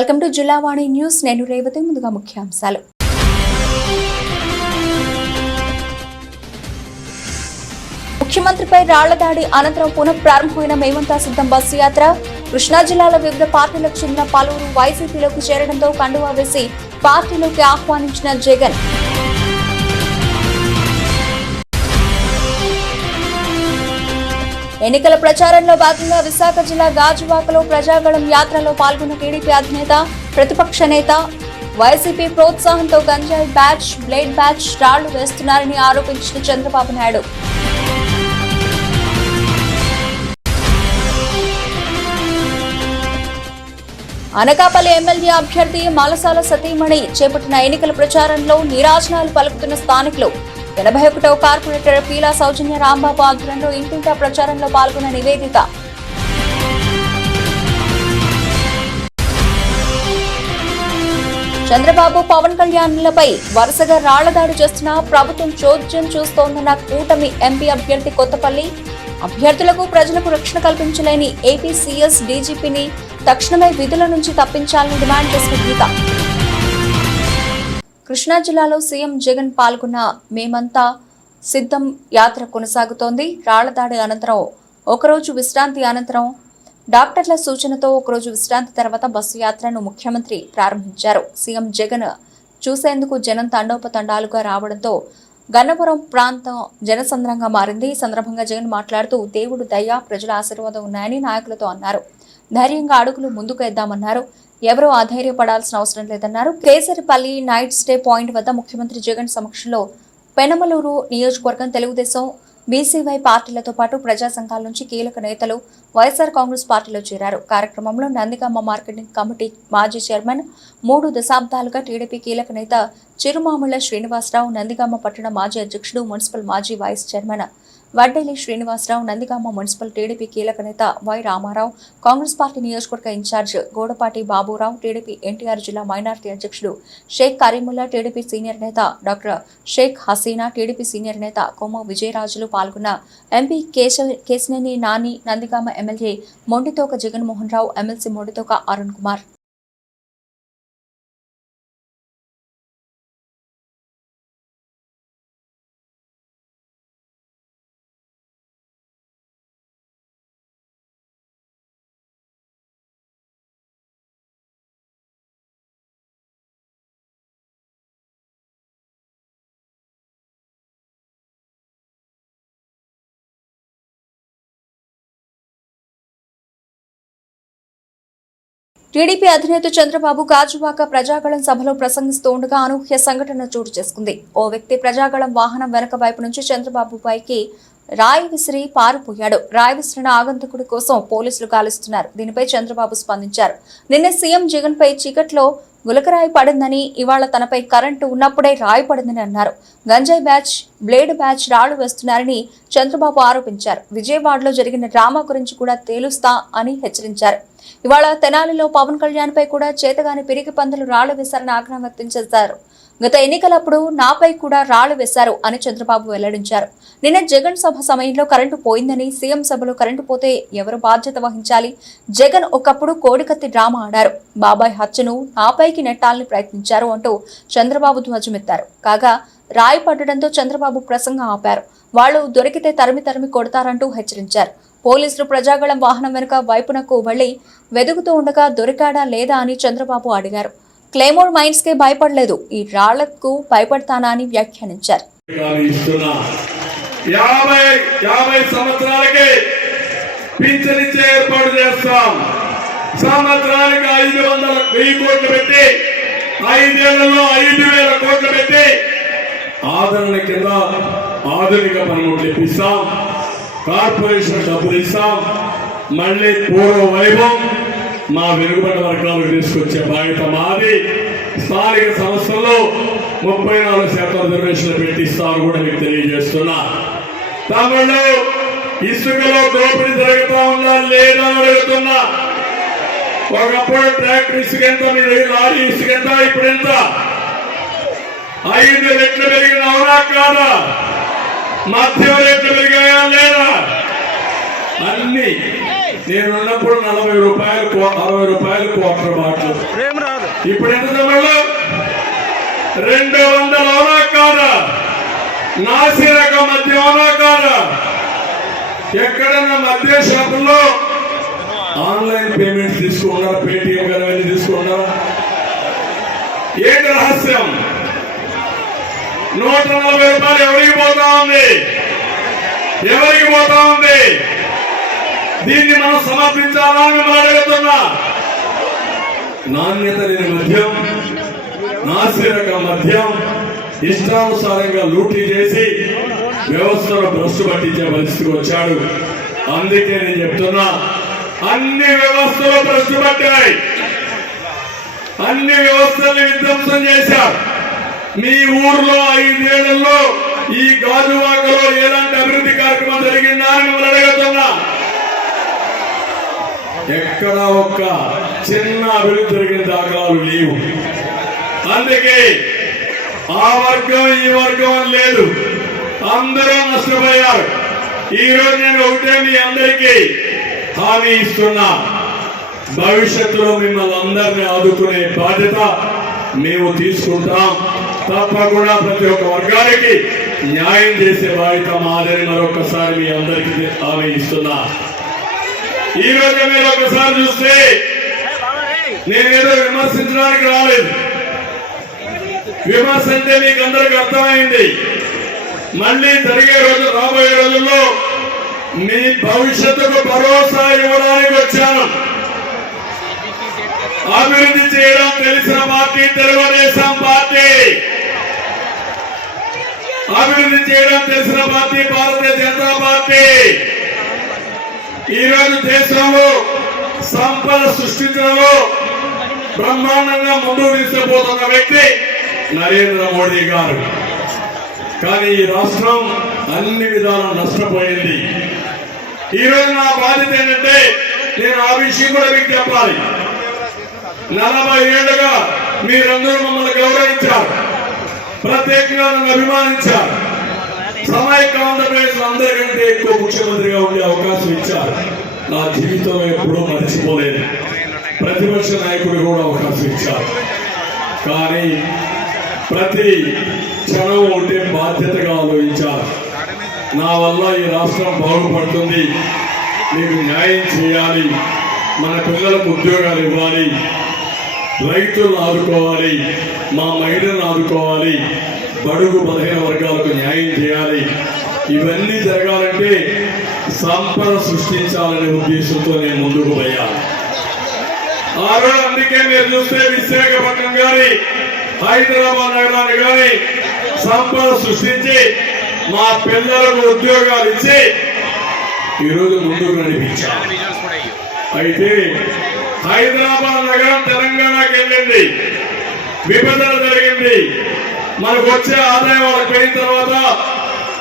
Welcome to Jillavani news. నేను రేవతి. ముందుగా ముఖ్యాంశాలు. ముఖ్యమంత్రిపై రాళ్ల దాడి అనంతరం పునః ప్రారంభమైన మేమంతా సిద్ధం బస్సు యాత్ర. కృష్ణా జిల్లాలో వివిధ పార్టీలకు చెందిన పలువురు వైసీపీలోకి చేరడంతో కండువా వేసి పార్టీలోకి ఆహ్వానించిన జగన్. ఎన్నికల ప్రచారంలో భాగంగా విశాఖ జిల్లా గాజువాకలో ప్రజాగళం యాత్రలో పాల్గొన్న టీడీపీ అధినేత, ప్రతిపక్ష నేత వైసీపీ ప్రోత్సాహంతో గంజాయి బ్యాచ్, బ్లేడ్ బ్యాచ్ రాళ్లు వేస్తున్నారని ఆరోపించిన చంద్రబాబు నాయుడు. అనకాపల్లి ఎమ్మెల్యే అభ్యర్థి మాలసాల సతీమణి చేపట్టిన ఎన్నికల ప్రచారంలో నీరాజనాలు పలుకుతున్న స్థానికులు. 81వ కార్పొరేటర్ పీలా సౌజన్య రాంబాబు ఆధ్వర్యంలో ఇంటింటా ప్రచారంలో పాల్గొన్న నివేదిక. చంద్రబాబు, పవన్ కళ్యాణ్లపై వరుసగా రాళ్ల దాడి చేస్తున్న ప్రభుత్వం చోద్యం చూస్తోందన్న కూటమి ఎంపీ అభ్యర్థి కొత్తపల్లి. అభ్యర్థులకు, ప్రజలకు రక్షణ కల్పించలేని ఏపీ సీఎస్ డీజీపీని తక్షణమే విధుల నుంచి తప్పించాలని డిమాండ్ చేసిన గీత. కృష్ణా జిల్లాలో సీఎం జగన్ పాల్గొన్న మేమంతా సిద్ధం యాత్ర కొనసాగుతోంది. రాళ్ల దాడి అనంతరం ఒకరోజు విశ్రాంతి అనంతరం డాక్టర్ల సూచనతో ఒకరోజు విశ్రాంతి తర్వాత బస్సు యాత్రను ముఖ్యమంత్రి ప్రారంభించారు. సీఎం జగన్ చూసేందుకు జనం తండోపతండాలుగా రావడంతో గన్నవరం ప్రాంతం జనసంద్రంగా మారింది. ఈ సందర్భంగా జగన్ మాట్లాడుతూ దేవుడు దయ, ప్రజల ఆశీర్వాదం ఉన్నాయని నాయకులతో అన్నారు. ధైర్యంగా అడుగులు ముందుకు వేద్దామన్నారు. ఎవరూ అధైర్యపడాల్సిన అవసరం లేదన్నారు. కేసరిపల్లి నైట్ స్టే పాయింట్ వద్ద ముఖ్యమంత్రి జగన్ సమక్షంలో పెనమలూరు నియోజకవర్గం తెలుగుదేశం, బీసీవై పార్టీలతో పాటు ప్రజా సంఘాల నుంచి కీలక నేతలు వైఎస్ఆర్ కాంగ్రెస్ పార్టీలో చేరారు. కార్యక్రమంలో నందిగామ మార్కెటింగ్ కమిటీ మాజీ చైర్మన్, 3 దశాబ్దాలుగా టీడీపీ కీలక నేత చిరుమాముళ్ల శ్రీనివాసరావు, నందిగామ పట్టణ మాజీ అధ్యక్షుడు, మున్సిపల్ మాజీ vice chairman Vaddeli Srinivasarao, Nandigama municipal TDP కీలక నేత వై రామారావు, కాంగ్రెస్ పార్టీ నియోజకవర్గ incharge Godapati Baburao, TDP NTR జిల్లా మైనార్టీ అధ్యక్షుడు షేక్ కరీముల్లా, టీడీపీ సీనియర్ నేత doctor Sheikh Haseena, TDP senior నేత కొమ్మ విజయరాజులు పాల్గొన్న MP Kesineni Nani, Nandigama MLA Mondithoka Jaganmohan Rao, MLC Mondithoka Arun Kumar. TDP అధినేత చంద్రబాబు గాజువాక ప్రజాగళం సభలో ప్రసంగిస్తూ ఉండగా అనూహ్య సంఘటన చోటు చేసుకుంది. ఓ వ్యక్తి ప్రజాగళం వాహనం వెనక వైపు నుంచి చంద్రబాబు పైకి రాయి విసిరి పారిపోయాడు. రాయి విసిరిన ఆగంతుకుడి కోసం పోలీసులు గాలిస్తున్నారు. దీనిపై చంద్రబాబు స్పందించారు. నిన్న సీఎం జగన్ పై చీకట్లో గులకరాయి పడిందని, ఇవాళ తనపై కరెంటు ఉన్నప్పుడే రాయి పడిందని అన్నారు. గంజాయి బ్యాచ్, బ్లేడ్ బ్యాచ్ రాళ్లు వేస్తున్నారని చంద్రబాబు ఆరోపించారు. విజయవాడలో జరిగిన డ్రామా గురించి కూడా తేలుస్తా అని హెచ్చరించారు. ఇవాళ తెనాలిలో పవన్ కళ్యాణ్ పై కూడా చేతగాని పిరికి పందులు రాళ్లు వేశారని ఆగ్రహం వ్యక్తం చేశారు. గత ఎన్నికలప్పుడు నాపై కూడా రాళ్లు వేశారు అని చంద్రబాబు వెల్లడించారు. నిన్న జగన్ సభ సమయంలో కరెంటు పోయిందని, సీఎం సభలో కరెంటు పోతే ఎవరు బాధ్యత వహించాలి? జగన్ ఒకప్పుడు కోడికత్తి డ్రామా ఆడారు. బాబాయ్ హత్యను నాపైకి నెట్టాలని ప్రయత్నించారు అంటూ చంద్రబాబు ధ్వజమెత్తారు. కాగా రాయి పట్టడంతో చంద్రబాబు ప్రసంగం ఆపారు. వాళ్లు దొరికితే తరిమి తరిమి కొడతారంటూ హెచ్చరించారు. పోలీసులు ప్రజాగళం వాహనం వెనుక వైపునకు వెళ్లి వెదుగుతూ ఉండగా దొరికాడా లేదా అని చంద్రబాబు అడిగారు. క్లెయిమోర్ మైన్స్ కే భయపడలేదు, ఈ రాళ్లకు భయపడతానా అని వ్యాఖ్యానించారు. 50 సంవత్సరాలకి పింఛనిచ్చే ఏర్పాటు చేస్తాం. సంవత్సరానికి 500 కోట్లు పెట్టి 5 ఏళ్లలో 5,000 కోట్లు పెట్టి ఆదరణ కింద ఆధునిక పనిముట్లు ఇప్పిస్తాం. కార్పొరేషన్ డబ్బులు ఇస్తాం. మళ్ళీ పూర్వ వైభవం మా వెనుకబడ్డ వర్గాలకు తీసుకొచ్చే బాధ్యత మాది. స్థానిక సంస్థల్లో 34% రిజర్వేషన్లు పెట్టిస్తామని కూడా మీకు తెలియజేస్తున్నా. తమిళలో ఇసుకలో దోపిడీ జరుగుతూ ఉందా లేదా అని అడుగుతున్నా. ఒకప్పుడు ట్రాక్టర్ ఇసుక ఎంత, మీ దగ్గర లారీ ఇసుక ఎంత, ఇప్పుడు ఎంత? 5 రెట్లు పెరిగిన అవునా కాదా? మధ్య రేట్లు పెరిగాయా లేదా? అన్ని నేనున్నప్పుడు 40 రూపాయలు 60 రూపాయలు క్వార్టర్ బాటిల్. ఇప్పుడు ఎంత తమ్ముళ్ళు? 200 అవునా కాదా? నాసిరక మద్యం అవునా కాదా? ఎక్కడన్నా మద్య షాపుల్లో ఆన్లైన్ పేమెంట్స్ తీసుకున్నారా? పేటిఎం కదా వెళ్ళి తీసుకున్నారా? ఏంటి రహస్యం? 140 రూపాయలు ఎవరికి పోతా ఉంది? ఎవరికి పోతా ఉంది? దీన్ని మనం సమర్పించాలా అని మిమ్మల్ని అడుగుతున్నా. నాణ్యత లేని మద్యం, నాసిరక మద్యం ఇష్టానుసారంగా లూటీ చేసి వ్యవస్థను భ్రష్టు పట్టించే పరిస్థితికి వచ్చాడు. అందుకే నేను చెప్తున్నా, అన్ని వ్యవస్థలు భ్రష్టు పట్టాయి. అన్ని వ్యవస్థల్ని విధ్వంసం చేశారు. మీ ఊర్లో 5 ఏళ్లలో ఈ గాజువాకలో ఎలాంటి అభివృద్ధి కార్యక్రమం జరిగిందా అని మిమ్మల్ని అడుగుతున్నా. ఎక్కడ ఒక్క చిన్న అభివృద్ధి జరిగిన దాఖలాలు లేవు. అందుకే ఆ వర్గం ఈ వర్గం అని లేదు, అందరూ నష్టపోయారు. ఈ రోజు నేను ఒకటే మీ అందరికీ హామీ ఇస్తున్నా, భవిష్యత్తులో మిమ్మల్ని అందరినీ ఆదుకునే బాధ్యత మేము తీసుకుంటాం. తప్పకుండా ప్రతి ఒక్క వర్గానికి న్యాయం చేసే బాధ్యత మాదని మరొకసారి మీ అందరికీ హామీ ఇస్తున్నా. ఈ రోజు మీరు ఒకసారి చూస్తే నేనేదో విమర్శించడానికి రాలేదు. విమర్శ అంటే మీకు అందరికి అర్థమైంది. మళ్ళీ జరిగే రోజు, రాబోయే రోజుల్లో మీ భవిష్యత్తుకు భరోసా ఇవ్వడానికి వచ్చాను. అభివృద్ధి చేయడం తెలిసిన పార్టీ తెలుగుదేశం పార్టీ. అభివృద్ధి చేయడం తెలిసిన పార్టీ భారతీయ జనతా పార్టీ. ఈ రోజు దేశంలో సంపద సృష్టించడంలో బ్రహ్మాండంగా ముందుకు తీసుకుపోతున్న వ్యక్తి నరేంద్ర మోడీ గారు. కానీ ఈ రాష్ట్రం అన్ని విధాలా నష్టపోయింది. ఈ రోజు నా బాధ్యత ఏంటంటే నేను ఆ విషయం కూడా మీకు చెప్పాలి. 40 ఏళ్లుగా మీరందరూ మమ్మల్ని గౌరవించారు, ప్రత్యేకంగా నన్ను అభిమానించారు. సమైక్య ఆంధ్రప్రదేశ్ అందరికంటే ఎక్కువ ముఖ్యమంత్రిగా ఉండే అవకాశం ఇచ్చారు. నా జీవితం ఎప్పుడూ మర్చిపోలేదు. ప్రతిపక్ష నాయకుడు కూడా అవకాశం ఇచ్చారు. కానీ ప్రతి క్షణం ఉంటే బాధ్యతగా ఆలోచించారు. నా వల్ల ఈ రాష్ట్రం బాగుపడుతుంది, మీకు న్యాయం చేయాలి, మన పిల్లలకు ఉద్యోగాలు ఇవ్వాలి, రైతులను ఆదుకోవాలి, మా మహిళలను ఆదుకోవాలి, బడుగు బలహీన వర్గాలకు న్యాయం చేయాలి. ఇవన్నీ జరగాలంటే సంపద సృష్టించాలనే ఉద్దేశంతో నేను ముందుకు పోయాను. ఆ రోజు అందుకే మీరు చూస్తే విశాఖపట్నం కానీ హైదరాబాద్ నగరాన్ని కానీ సంపద సృష్టించి మా పిల్లలకు ఉద్యోగాలు ఇచ్చి ఈరోజు ముందుకు నడిపించాం. అయితే హైదరాబాద్ నగరం తెలంగాణకి వెళ్ళింది, విభజన జరిగింది. మనకు వచ్చే ఆదాయం వాళ్ళకి పోయిన తర్వాత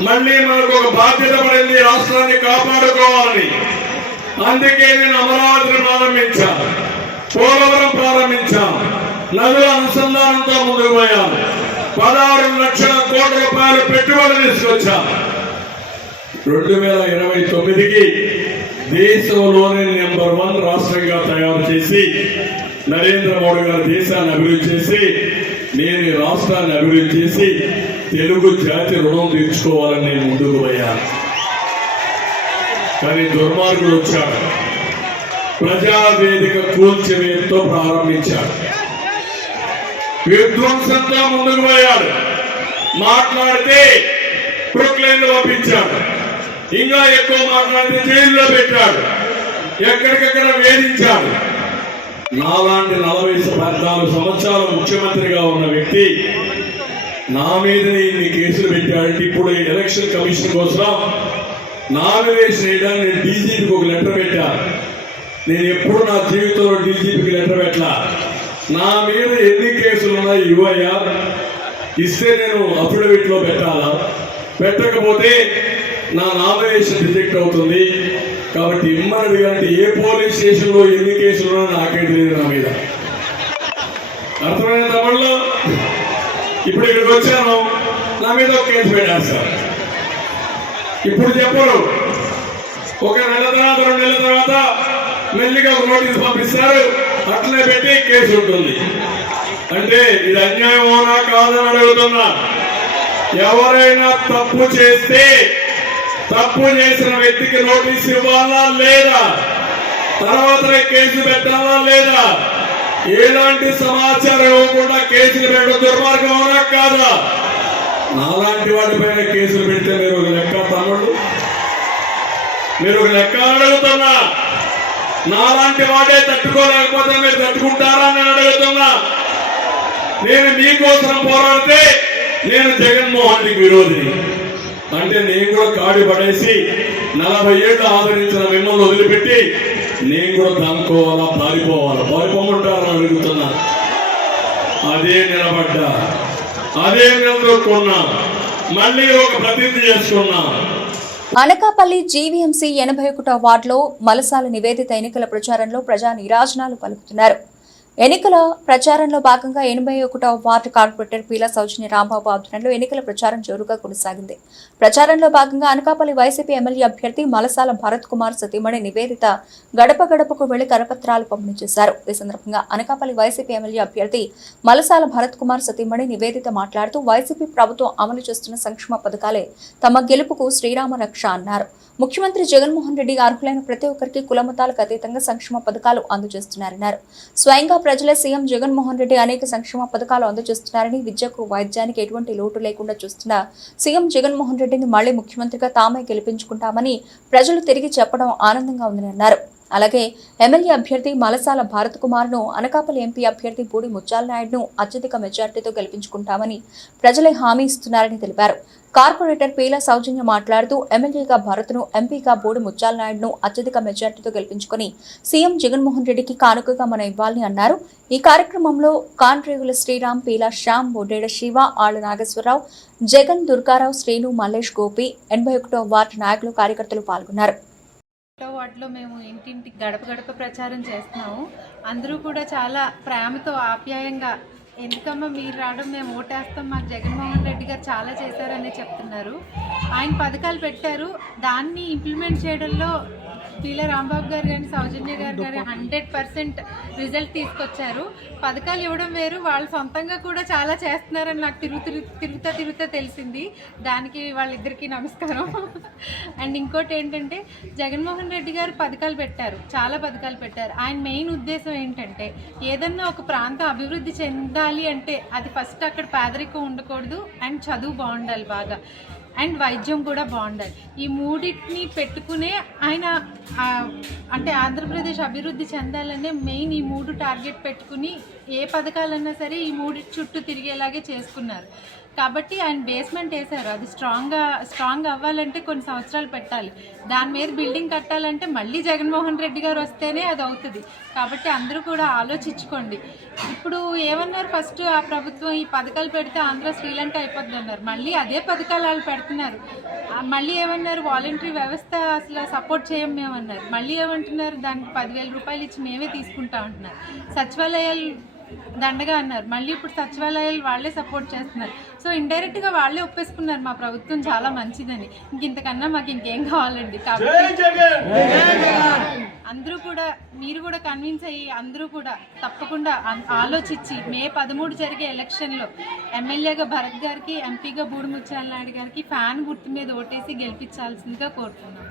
మళ్ళీ మనకు ఒక బాధ్యత పడింది, రాష్ట్రాన్ని కాపాడుకోవాలని. అందుకే నేను అమరావతిని ప్రారంభించాను, పోలవరం ప్రారంభించాం, నదుల అనుసంధానంతో ముందుకు పోయాం, 16 లక్షల కోట్ల రూపాయలు పెట్టుబడి తీసుకొచ్చాం. 2029కి దేశంలోనే నెంబర్ 1 రాష్ట్రంగా తయారు చేసి నరేంద్ర మోడీ గారు దేశాన్ని అభివృద్ధి చేసి నేను ఈ రాష్ట్రాన్ని అభివృద్ధి చేసి తెలుగు జాతి రుణం తీర్చుకోవాలని నేను ముందుకు పోయాను. కానీ దుర్మార్గుడు వచ్చాడు, ప్రజావేదిక కూల్చివేతతో ప్రారంభించాడు, విధ్వంసంతో ముందుకు పోయాడు, మాట్లాడితే ప్రొక్లైన్ పంపించాడు, ఇంకా ఎక్కువ మాట్లాడితే జైల్లో పెట్టాడు, ఎక్కడికక్కడ వేధించాడు. నాలాంటి 44 సంవత్సరాలు ముఖ్యమంత్రిగా ఉన్న వ్యక్తి నా మీదనే ఇన్ని కేసులు పెట్టాడంటే ఇప్పుడు ఎలక్షన్ కమిషన్ కోసం నామినేషన్ వేయడానికి నేను డీజీపీకి ఒక లెటర్ పెట్టాను. నేను ఎప్పుడు నా జీవితంలో డీజీపీకి లెటర్ పెట్టలా. నా మీద ఎన్ని కేసులు ఉన్నాయి ఇవ్వయ్యా, ఇస్తే నేను అఫిడవిట్ లో పెట్టాలా, పెట్టకపోతే నా నామినేషన్ రిజెక్ట్ అవుతుంది. కాబట్టి ఇమ్మని అంటే ఏ పోలీస్ స్టేషన్ లో ఎన్ని కేసులు ఉన్నా నాకే తెలియదు నా మీద. అర్థమైన తమిళలో ఇప్పుడు ఇక్కడికి వచ్చాను, నా మీద ఒక కేసు పెట్టేస్తారు. ఇప్పుడు చెప్పరు ఒక నెల తర్వాత 2 నెలల తర్వాత మెల్లిగా ఒక నోటీస్ పంపిస్తారు, అట్లనే పెట్టి కేసు ఉంటుంది. అంటే ఇది అన్యాయమోనా కాదని అడుగుతున్నా. ఎవరైనా తప్పు చేస్తే తప్పు చేసిన వ్యక్తికి నోటీస్ ఇవ్వాలా లేదా, తర్వాత కేసు పెట్టాలా లేదా, ఎలాంటి సమాచారం ఇవ్వకుండా కేసులు పెట్టడం దుర్మార్గం అవునా కాదా? నాలాంటి వాటిపైన కేసులు పెడితే మీరు ఒక లెక్క తమ్ముళ్ళు, మీరు ఒక లెక్క అడుగుతున్నా. నాలాంటి వాడే తట్టుకోలేకపోతే మీరు తట్టుకుంటారా అని అడుగుతున్నా. నేను మీకోసం పోరాడితే నేను జగన్మోహన్ రెడ్డికి విరోధిని అంటే నేను కూడా కాడి పడేసి 40 ఏళ్ళు ఆదరించిన మిమ్మల్ని వదిలిపెట్టి నేను కూడా దానుకోవాలా, పారిపోమంటారని అడుగుతున్నా. అదే నిలబడ్డా, అదే నిలదొక్కున్నా, మళ్ళీ ఒక ప్రతిజ్ఞ చేసుకున్నా. అనకాపల్లి జీవీఎంసీ 81వ వార్డులో మలసాల నివేదిత ఎన్నికల ప్రచారంలో ప్రజా నీరాజనాలు పలుకుతున్నారు. ఎన్నికల ప్రచారంలో భాగంగా 81వ వార్డు కార్పొరేటర్ పీలా సౌజన్య రాంబాబు ఆధ్వర్యంలో ఎన్నికల ప్రచారం జోరుగా కొనసాగింది. ప్రచారంలో భాగంగా అనకాపల్లి వైసీపీ ఎమ్మెల్యే అభ్యర్థి మలసాల భరత్ కుమార్ సతీమణి నివేదిత గడప గడపకు వెళ్లి కరపత్రాలు పంపిణీ చేశారు. ఈ సందర్భంగా అనకాపల్లి వైసీపీ ఎమ్మెల్యే అభ్యర్థి మలసాల భరత్ కుమార్ సతీమణి నివేదిత మాట్లాడుతూ వైసీపీ ప్రభుత్వం అమలు చేస్తున్న సంక్షేమ పథకాలే తమ గెలుపుకు శ్రీరామ రక్ష అన్నారు. ముఖ్యమంత్రి జగన్మోహన్ రెడ్డి అర్హులైన ప్రతి ఒక్కరికి కులమతాలకు అతీతంగా సంక్షేమ పథకాలు అందజేస్తున్నారన్నారు. స్వయంగా ప్రజలే సీఎం జగన్మోహన్ రెడ్డి అనేక సంక్షేమ పథకాలు అందజేస్తున్నారని, విద్యకు వైద్యానికి ఎటువంటి లోటు లేకుండా చూస్తున్న సీఎం జగన్మోహన్ రెడ్డిని మళ్లీ ముఖ్యమంత్రిగా తామే గెలిపించుకుంటామని ప్రజలు తిరిగి చెప్పడం ఆనందంగా ఉందని అన్నారు. అలాగే ఎమ్మెల్యే అభ్యర్థి మలసాల భారత్ కుమార్ ను అనకాపల్లి ఎంపీ అభ్యర్థి బూడి ముత్యాల నాయుడును అత్యధిక మెజార్టీతో గెలిపించుకుంటామని ప్రజలే హామీ ఇస్తున్నారని తెలిపారు. కార్పొరేటర్ పీలా సౌజన్య మాట్లాడుతూ ఎమ్మెల్యేగా భరత్ను, ఎంపీగా బూడి ముత్యాల నాయుడును అత్యధిక మెజార్టీతో గెలిపించుకుని సీఎం జగన్మోహన్ రెడ్డికి కానుకగా మనం ఇవ్వాలని అన్నారు. ఈ కార్యక్రమంలో కాంట్రేగుల శ్రీరామ్, పీలా శ్యామ్, బొడ్డేడ శివ, ఆళ్ల నాగేశ్వరరావు, జగన్, దుర్గారావు, శ్రీను, మల్లేష్, గోపి, 81వ వార్డు నాయకులు, కార్యకర్తలు పాల్గొన్నారు. వాటిలో మేము ఇంటింటికి గడప గడప ప్రచారం చేస్తున్నాము. అందరూ కూడా చాలా ప్రేమతో ఆప్యాయంగా ఎందుకమ్మా మీరు రావడం, మేము ఓటేస్తాం, మాకు జగన్మోహన్ రెడ్డి గారు చాలా చేశారని చెప్తున్నారు. ఆయన పథకాలు పెట్టారు, దాన్ని ఇంప్లిమెంట్ చేయడంలో పీలా రాంబాబు గారు కానీ సౌజన్య గారు కానీ 100% రిజల్ట్ తీసుకొచ్చారు. పథకాలు ఇవ్వడం వేరు, వాళ్ళు సొంతంగా కూడా చాలా చేస్తున్నారని నాకు తిరుగుతా తెలిసింది. దానికి వాళ్ళిద్దరికీ నమస్కారం. అండ్ ఇంకోటి ఏంటంటే జగన్మోహన్ రెడ్డి గారు పథకాలు పెట్టారు, చాలా పథకాలు పెట్టారు. ఆయన మెయిన్ ఉద్దేశం ఏంటంటే ఏదన్నా ఒక ప్రాంతం అభివృద్ధి చెందాలి అంటే అది ఫస్ట్ అక్కడ పేదరికం ఉండకూడదు అండ్ చదువు బాగుండాలి బాగా, అండ్ వైద్యం కూడా బాగుండాలి. ఈ మూడింటిని పెట్టుకునే ఆయన అంటే ఆంధ్రప్రదేశ్ అభివృద్ధి చెందాలనే మెయిన్ ఈ 3 టార్గెట్ పెట్టుకుని ఏ పథకాలన్నా సరే ఈ 3 చుట్టూ తిరిగేలాగే చేసుకున్నారు. కాబట్టి ఆయన బేస్మెంట్ వేశారు. అది స్ట్రాంగ్ అవ్వాలంటే కొన్ని సంవత్సరాలు పెట్టాలి. దాని మీద బిల్డింగ్ కట్టాలంటే మళ్ళీ జగన్మోహన్ రెడ్డి గారు వస్తేనే అది అవుతుంది. కాబట్టి అందరూ కూడా ఆలోచించుకోండి. ఇప్పుడు ఏమన్నారు, ఫస్ట్ ఆ ప్రభుత్వం ఈ పథకాలు పెడితే ఆంధ్ర శ్రీలంక అయిపోద్ది అన్నారు. మళ్ళీ అదే పథకాలు వాళ్ళు పెడుతున్నారు. మళ్ళీ ఏమన్నారు, వాలంటరీ వ్యవస్థ అసలు సపోర్ట్ చేయం మేమన్నారు. మళ్ళీ ఏమంటున్నారు, దానికి 10,000 రూపాయలు ఇచ్చి మేమే తీసుకుంటా అంటున్నారు. సచివాలయాలు దండగా అన్నారు, మళ్ళీ ఇప్పుడు సచివాలయాలు వాళ్ళే సపోర్ట్ చేస్తున్నారు. సో ఇండైరెక్ట్గా వాళ్ళే ఒప్పేసుకున్నారు మా ప్రభుత్వం చాలా మంచిదని. ఇంతకన్నా మాకు ఇంకేం కావాలండి. కాబట్టి అందరూ కూడా మీరు కూడా కన్విన్స్ అయ్యి అందరూ కూడా తప్పకుండా ఆలోచించి మే 13 జరిగే ఎలక్షన్లో ఎమ్మెల్యేగా భరత్ గారికి, ఎంపీగా బూడి ముత్యాల నాయుడు గారికి ఫ్యాన్ గుర్తు మీద ఓటేసి గెలిపించాల్సిందిగా కోరుతున్నాం.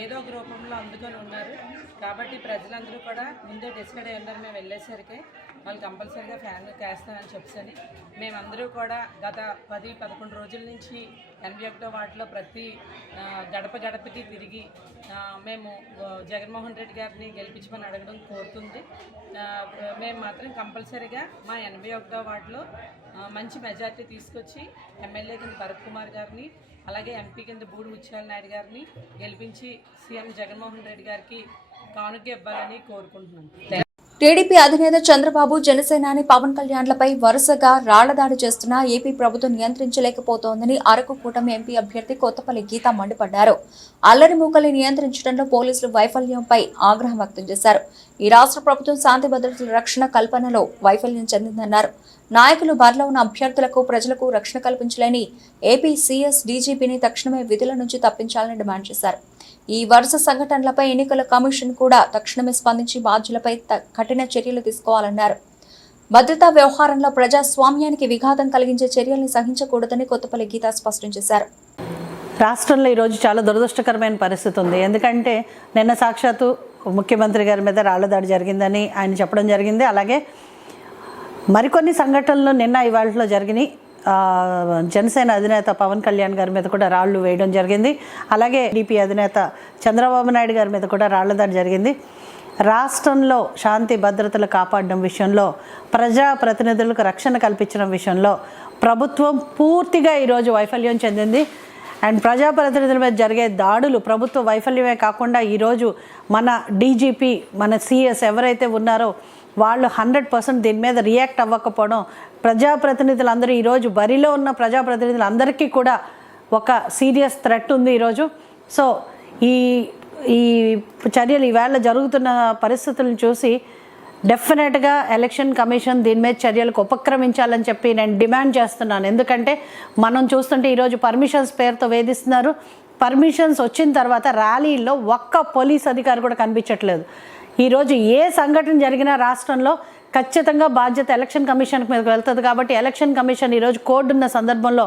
ఏదో ఒక రూపంలో అందుకొని ఉన్నారు కాబట్టి ప్రజలందరూ కూడా ముందే డిసైడ్ అయ్యి ఉన్నారు. మేము వెళ్ళేసరికి వాళ్ళు కంపల్సరీగా ఫ్యాన్ వేస్తామని చెప్పని మేమందరూ కూడా గత 10-11 రోజుల నుంచి 81వ వార్డులో ప్రతి గడప గడపకి తిరిగి మేము జగన్మోహన్ రెడ్డి గారిని గెలిపించమని అడగడం కోరుతుంది. మేము మాత్రం కంపల్సరీగా మా 81వ వార్డులో మంచి మెజార్టీ తీసుకొచ్చి ఎమ్మెల్యే కింద భరత్ కుమార్ గారిని, అలాగే ఎంపీ కింద బూడి ముత్యాల నాయుడు గారిని గెలిపించి సీఎం జగన్మోహన్ రెడ్డి గారికి కానుక ఇవ్వాలని కోరుకుంటున్నాను. టీడీపీ అధినేత చంద్రబాబు, జనసేనాని పవన్ కళ్యాణ్లపై వరుసగా రాళ్లదాడి చేస్తున్నా ఏపీ ప్రభుత్వం నియంత్రించలేకపోతోందని అరకు కూటమి ఎంపీ అభ్యర్థి కొత్తపల్లి గీత మండిపడ్డారు. అల్లరి మూకల్ని నియంత్రించడంలో పోలీసులు వైఫల్యంపై ఆగ్రహం వ్యక్తం చేశారు. ఈ రాష్ట్ర ప్రభుత్వం శాంతి భద్రతల రక్షణ కల్పనలో వైఫల్యం చెందిందన్నారు. నాయకులు బరిలో ఉన్న అభ్యర్థులకు ప్రజలకు రక్షణ కల్పించలేని ఏపీ సీఎస్ డీజీపీని తక్షణమే విధుల నుంచి తప్పించాలని డిమాండ్ చేశారు. ఈ వరుస సంఘటనలపై ఎన్నికల కమిషన్ కూడా తక్షణమే స్పందించి బాధ్యులపై కఠిన చర్యలు తీసుకోవాలన్నారు. భద్రతా వ్యవహారంలో ప్రజాస్వామ్యానికి విఘాతం కలిగించే చర్యల్ని సహించకూడదని కొత్తపల్లి గీత స్పష్టం చేశారు. రాష్ట్రంలో ఈరోజు చాలా దురదృష్టకరమైన పరిస్థితి ఉంది. ఎందుకంటే నిన్న సాక్షాత్తు ముఖ్యమంత్రి గారి మీద రాళ్ల దాడి జరిగిందని ఆయన చెప్పడం జరిగింది. అలాగే మరికొన్ని సంఘటనలు నిన్న ఇవాళలో జరిగినాయి. జనసేన అధినేత పవన్ కళ్యాణ్ గారి మీద కూడా రాళ్లు వేయడం జరిగింది. అలాగే టీడీపీ అధినేత చంద్రబాబు నాయుడు గారి మీద కూడా రాళ్ల దాడి జరిగింది. రాష్ట్రంలో శాంతి భద్రతలు కాపాడడం విషయంలో, ప్రజాప్రతినిధులకు రక్షణ కల్పించడం విషయంలో ప్రభుత్వం పూర్తిగా ఈరోజు వైఫల్యం చెందింది. అండ్ ప్రజాప్రతినిధుల మీద జరిగే దాడులు ప్రభుత్వ వైఫల్యమే కాకుండా ఈరోజు మన డీజీపీ, మన సీఎస్ ఎవరైతే ఉన్నారో వాళ్ళు 100% దీని మీద రియాక్ట్ అవ్వకపోవడం, ప్రజాప్రతినిధులందరూ ఈరోజు బరిలో ఉన్న ప్రజాప్రతినిధులందరికీ కూడా ఒక సీరియస్ థ్రెట్ ఉంది ఈరోజు. సో ఈ చర్యలు ఈవేళ జరుగుతున్న పరిస్థితులను చూసి డెఫినెట్గా ఎలక్షన్ కమిషన్ దీని మీద చర్యలకు ఉపక్రమించాలని చెప్పి నేను డిమాండ్ చేస్తున్నాను. ఎందుకంటే మనం చూస్తుంటే ఈరోజు పర్మిషన్స్ పేరుతో వేధిస్తున్నారు. పర్మిషన్స్ వచ్చిన తర్వాత ర్యాలీల్లో ఒక్క పోలీస్ అధికారి కూడా కనిపించట్లేదు. ఈరోజు ఏ సంఘటన జరిగినా రాష్ట్రంలో ఖచ్చితంగా బాధ్యత ఎలక్షన్ కమిషన్ మీదకి వెళ్తుంది. కాబట్టి ఎలక్షన్ కమిషన్ ఈరోజు కోడ్ ఉన్న సందర్భంలో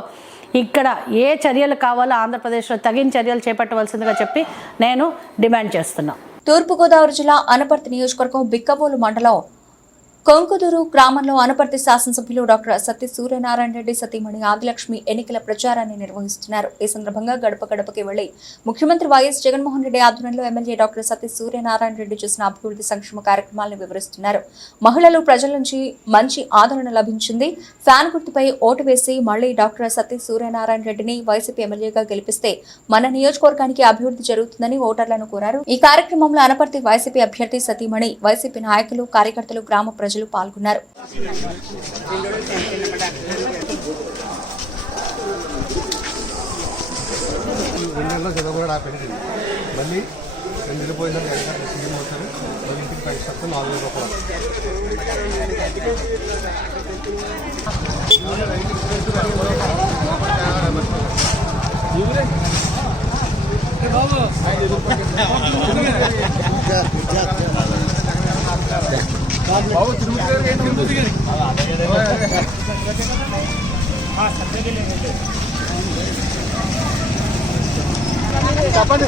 ఇక్కడ ఏ చర్యలు కావాలో ఆంధ్రప్రదేశ్లో తగిన చర్యలు చేపట్టవలసిందిగా చెప్పి నేను డిమాండ్ చేస్తున్నాను. తూర్పుగోదావరి జిల్లా అనపర్తి నియోజకవర్గం బిక్కవోలు మండలం కొంకుదూరు గ్రామంలో అనపర్తి శాసనసభ్యులు డాక్టర్ సత్తి సూర్యనారాయణ రెడ్డి సతీమణి ఆదిలక్ష్మి ఎన్నికల ప్రచారాన్ని నిర్వహిస్తున్నారు. ఈ సందర్భంగా గడప గడపకి వెళ్లి ముఖ్యమంత్రి వైఎస్ జగన్మోహన్ రెడ్డి ఆధ్వర్యంలో ఎమ్మెల్యే డాక్టర్ సత్తి సూర్యనారాయణ రెడ్డి చేసిన అభివృద్ధి సంక్షేమ కార్యక్రమాలను వివరిస్తున్నారు. మహిళలు ప్రజల నుంచి మంచి ఆదరణ లభించింది. ఫ్యాన్ గుర్తుపై ఓటు వేసి మళ్లీ డాక్టర్ సత్తి సూర్యనారాయణ రెడ్డిని వైసీపీ ఎమ్మెల్యేగా గెలిపిస్తే మన నియోజకవర్గానికి అభివృద్ధి జరుగుతుందని ఓటర్లను కోరారు. ఈ కార్యక్రమంలో అనపర్తి వైసీపీ అభ్యర్థి సతీమణి, వైసీపీ నాయకులు, కార్యకర్తలు, గ్రామ ప్రజలు పాల్గొన్నారు. మళ్ళీ 2 నెలలు పోయినా సీఎం అవుతారు. ఇంటికి 5 4,000 రూపాయలు. చెప్పండి.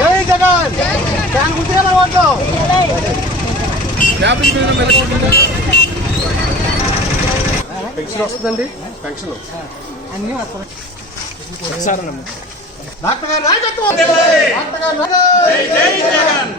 జై జగన్. ఫ్యాన్ గుర్తుగా ఓట్లు. పెన్షన్ వస్తుందండి. పెన్షన్ అన్నీ వస్తాయి. డాక్టర్ గారు నాయకత్వం. డాక్టర్ గారు జై జగన్.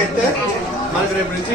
అయితే మనకి రేపు నుంచి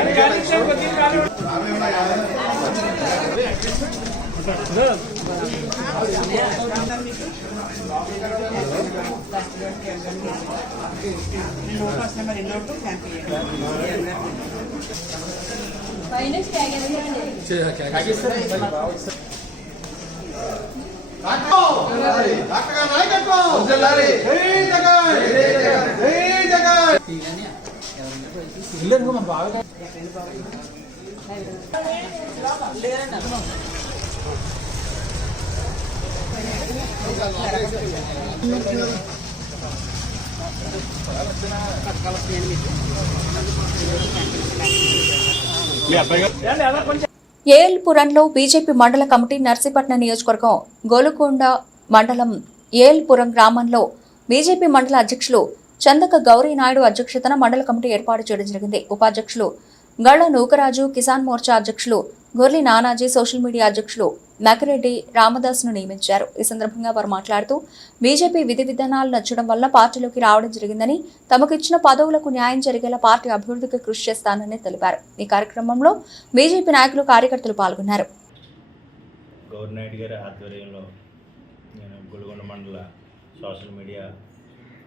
ఏఎల్పురంలో బీజేపీ మండల కమిటీ నర్సీపట్నం నియోజకవర్గం గోలుకొండ మండలం ఏఎల్పురం గ్రామంలో బీజేపీ మండల అధ్యక్షులు చందక గౌరీ నాయుడు అధ్యక్షతన మండల కమిటీ ఏర్పాటు చేయడం జరిగింది. ఉపాధ్యక్షులు గళ్ల నూకరాజు కిసాన్ మోర్చా అధ్యక్షులు గొర్లి నానాజీ సోషల్ మీడియా అధ్యక్షులు నకిరెడ్డి రామదాస్ను నియమించారు. ఈ సందర్భంగా వారు మాట్లాడుతూ బీజేపీ విధి విధానాలు నచ్చడం వల్ల పార్టీలోకి రావడం జరిగిందని, తమకు ఇచ్చిన పదవులకు న్యాయం జరిగేలా పార్టీ అభివృద్ధికి కృషి చేస్తానని తెలిపారు. ఈ కార్యక్రమంలో బీజేపీ నాయకులు కార్యకర్తలు పాల్గొన్నారు. గవర్నమెంట్ గారి ఆధ్వర్యంలో నేను గుడిగొండ మండల సోషల్ మీడియా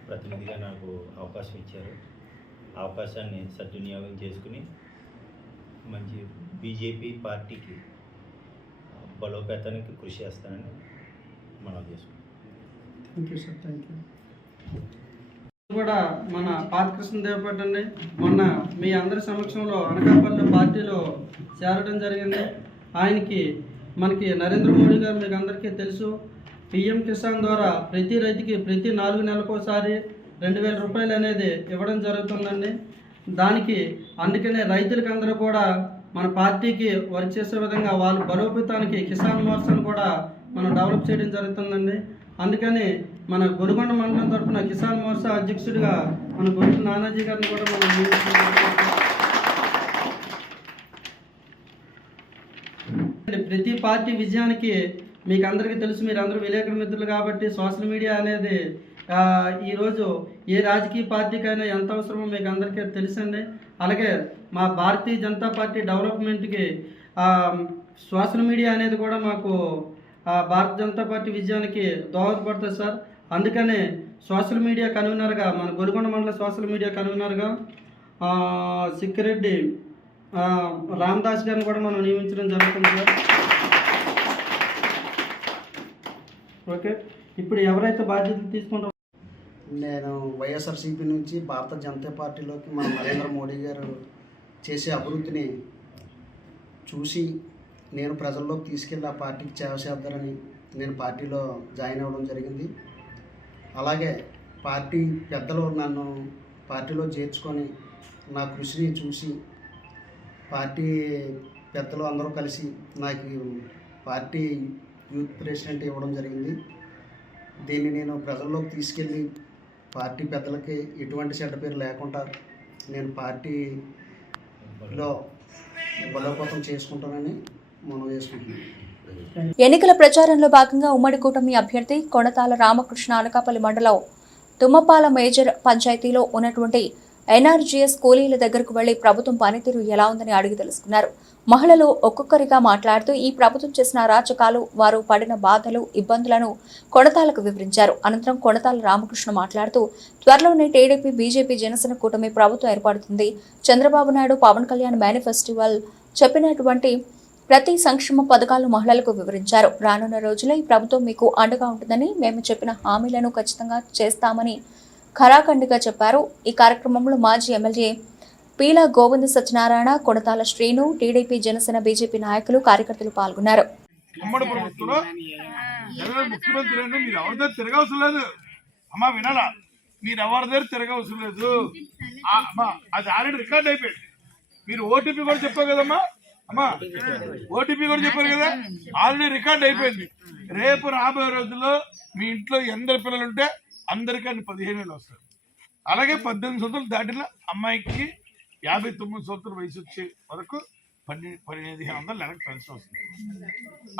ప్రతినిధిగా నాకు అవకాశం ఇచ్చారు. అవకాశాన్ని సద్వినియోగం చేసుకుని మంచి బీజేపీ పార్టీకి బలోపేతానికి కృషి చేస్తానని మనం చేసుకుంటాం. Thank you sir, thank you. కూడా మన పాత కృష్ణదేవపేట అండి, మొన్న మీ అందరి సమక్షంలో అనకాపల్లి పార్టీలో చేరడం జరిగింది. ఆయనకి మనకి నరేంద్ర మోడీ గారు మీకు అందరికీ తెలుసు, పిఎం కిసాన్ ద్వారా ప్రతి రైతుకి ప్రతి 4 నెలలకోసారి 2000 రూపాయలు అనేది ఇవ్వడం జరుగుతుందండి. దానికి అందుకనే రైతులకి అందరూ కూడా మన పార్టీకి వర్క్ చేసే విధంగా వాళ్ళ బలోపేతానికి కిసాన్ మోర్చాను కూడా మనం డెవలప్ చేయడం జరుగుతుందండి. అందుకని మన గుడిగొండ మండలం తరఫున కిసాన్ మోర్చా అధ్యక్షుడిగా మన గొర్రె నానాజీ గారిని కూడా మనం ప్రతి పార్టీ విజయానికి మీకు అందరికీ తెలుసు, మీరు అందరూ విలేకరుల మిత్రులు కాబట్టి సోషల్ మీడియా అనేది ఈరోజు ఏ రాజకీయ పార్టీకైనా ఎంత అవసరమో మీకు అందరికీ తెలుసండి. అలాగే మా భారతీయ జనతా పార్టీ డెవలప్మెంట్కి సోషల్ మీడియా అనేది కూడా మాకు భారతీయ జనతా పార్టీ విజయానికి దోహదపడుతుంది సార్. అందుకనే సోషల్ మీడియా కన్వీనర్గా మన గొరిగొండ మండల సోషల్ మీడియా కన్వీనర్గా సిక్కిరెడ్డి రామదాస్ గారిని కూడా మనం నియమించడం జరుగుతుంది సార్. ఓకే, ఇప్పుడు ఎవరైతే బాధ్యతలు తీసుకుంటారో, నేను వైఎస్ఆర్సీపీ నుంచి భారత జనతా పార్టీలోకి మన నరేంద్ర మోడీ గారు చేసే అభివృద్ధిని చూసి నేను ప్రజల్లోకి తీసుకెళ్ళి ఆ పార్టీకి సేవ చేద్దారని నేను పార్టీలో జాయిన్ అవ్వడం జరిగింది. అలాగే పార్టీ పెద్దలు నన్ను పార్టీలో చేర్చుకొని నా కృషిని చూసి పార్టీ పెద్దలు అందరూ కలిసి నాకు పార్టీ యూత్ ప్రెసిడెంట్ ఇవ్వడం జరిగింది. దీన్ని నేను ప్రజల్లోకి తీసుకెళ్ళి పార్టీ పెద్దలకి ఎటువంటి చెడ్డ పేరు లేకుండా నేను పార్టీలో బలోపేతం చేసుకుంటానని మనం చేసుకుంటున్నాం. ఎన్నికల ప్రచారంలో భాగంగా ఉమ్మడి కూటమి అభ్యర్థి కొణతాల రామకృష్ణ అనకాపల్లి మండలం తుమ్మపాల మేజర్ పంచాయతీలో ఉన్నటువంటి ఎన్ఆర్జీఎస్ కూలీల దగ్గరకు వెళ్లి ప్రభుత్వం పనితీరు ఎలా ఉందని అడిగి తెలుసుకున్నారు. మహిళలు ఒక్కొక్కరిగా మాట్లాడుతూ ఈ ప్రభుత్వం చేసిన అరాచకాలు, వారు పడిన బాధలు, ఇబ్బందులను కొణతాలకు వివరించారు. అనంతరం కొణతాల రామకృష్ణ మాట్లాడుతూ త్వరలోనే టీడీపీ, బీజేపీ, జనసేన కూటమి ప్రభుత్వం ఏర్పడుతుంది. చంద్రబాబు నాయుడు, పవన్ కళ్యాణ్ మేనిఫెస్టోలో చెప్పినటువంటి ప్రతి సంక్షేమ పథకాలను మహిళలకు వివరించారు. రానున్న రోజుల్లో ఈ ప్రభుత్వం మీకు అండగా ఉంటుందని, మేము చెప్పిన హామీలను ఖచ్చితంగా చేస్తామని ఖరాఖండిగా చెప్పారు. ఈ కార్యక్రమంలో మాజీ MLA Peela Govinda Satyanarayana, Konathala Srinu, TDP, Janasena, BJP నాయకులు, కార్యకర్తలు పాల్గొన్నారు. ఉమ్మడి ప్రభుత్వంలో ముఖ్యమంత్రి అంటే మీరు ఎవరి దగ్గర తిరగవసరం లేదు అమ్మా, వినాలా, మీరు ఎవరి దగ్గర తిరగవసరం లేదు అమ్మా, అది ఆల్రెడీ రికార్డ్ అయిపోయింది. మీరు ఓటీపీ కూడా చెప్పారు కదమ్మా, అమ్మా ఓటీపీ కూడా చెప్పారు కదా, ఆల్రెడీ రికార్డ్ అయిపోయింది. రేపు రాబోయే రోజుల్లో మీ ఇంట్లో ఎందరు పిల్లలు ఉంటే అందరికీ 15,000 వస్తారు. అలాగే 18 సంవత్సరాలు దాటిన అమ్మాయికి 59 సంవత్సరాల వయసు వచ్చే వరకు 12,500 నెలకు పెన్షన్ వస్తుంది.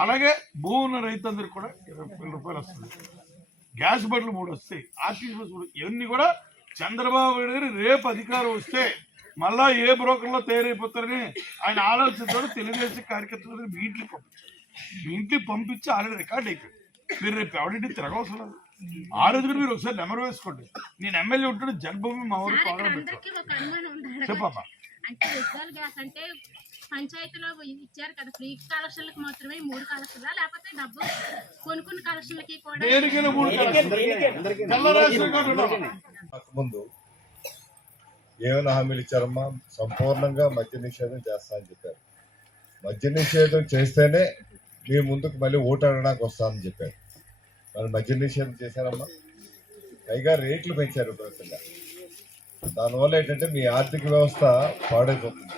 అలాగే భూమి ఉన్న రైతులందరికీ కూడా 20,000 రూపాయలు వస్తుంది. గ్యాస్ బండ్లు 3 వస్తాయి. RTC bus 3. ఇవన్నీ కూడా చంద్రబాబు నాయుడు గారు రేపు అధికారం వస్తే మళ్ళా ఏ బ్రోకర్లో తయారైపోతారని ఆయన ఆలోచనతో తెలుగుదేశం కార్యకర్తలు మీ ఇంటికి పంపించి ఆల్రెడీ రికార్డ్ అయిపోయింది. మీరు రేపు ఎవరింటి తిరగవసరం లేదు. ఆ రోజు కూడా మీరు ఒకసారి నెంబర్ వేసుకోండి. నేను ఎమ్మెల్యే ఉంటున్న జన్మభూమి మా ఊరు చెప్పమ్మా. అంటే పంచాయతీలో ఇచ్చారు కదా, ఫ్రీ కలెక్షన్లకు మాత్రమే 3 కలెక్షన్లా, లేకపోతే డబ్బు కొన్ని కలెక్షన్లకి కూడా ముందు ఏమైనా హామీలు ఇచ్చారమ్మా? సంపూర్ణంగా మద్య నిషేధం చేస్తా అని చెప్పారు. మద్య నిషేధం చేస్తేనే మీ ముందుకు మళ్ళీ ఓటు అడగడానికి వస్తామని చెప్పారు. మరి మద్య నిషేధం చేశారమ్మా? పైగా రేట్లు పెంచారు విపరీతంగా. దానివల్ల ఏంటంటే మీ ఆర్థిక వ్యవస్థ పాడైపోతుంది.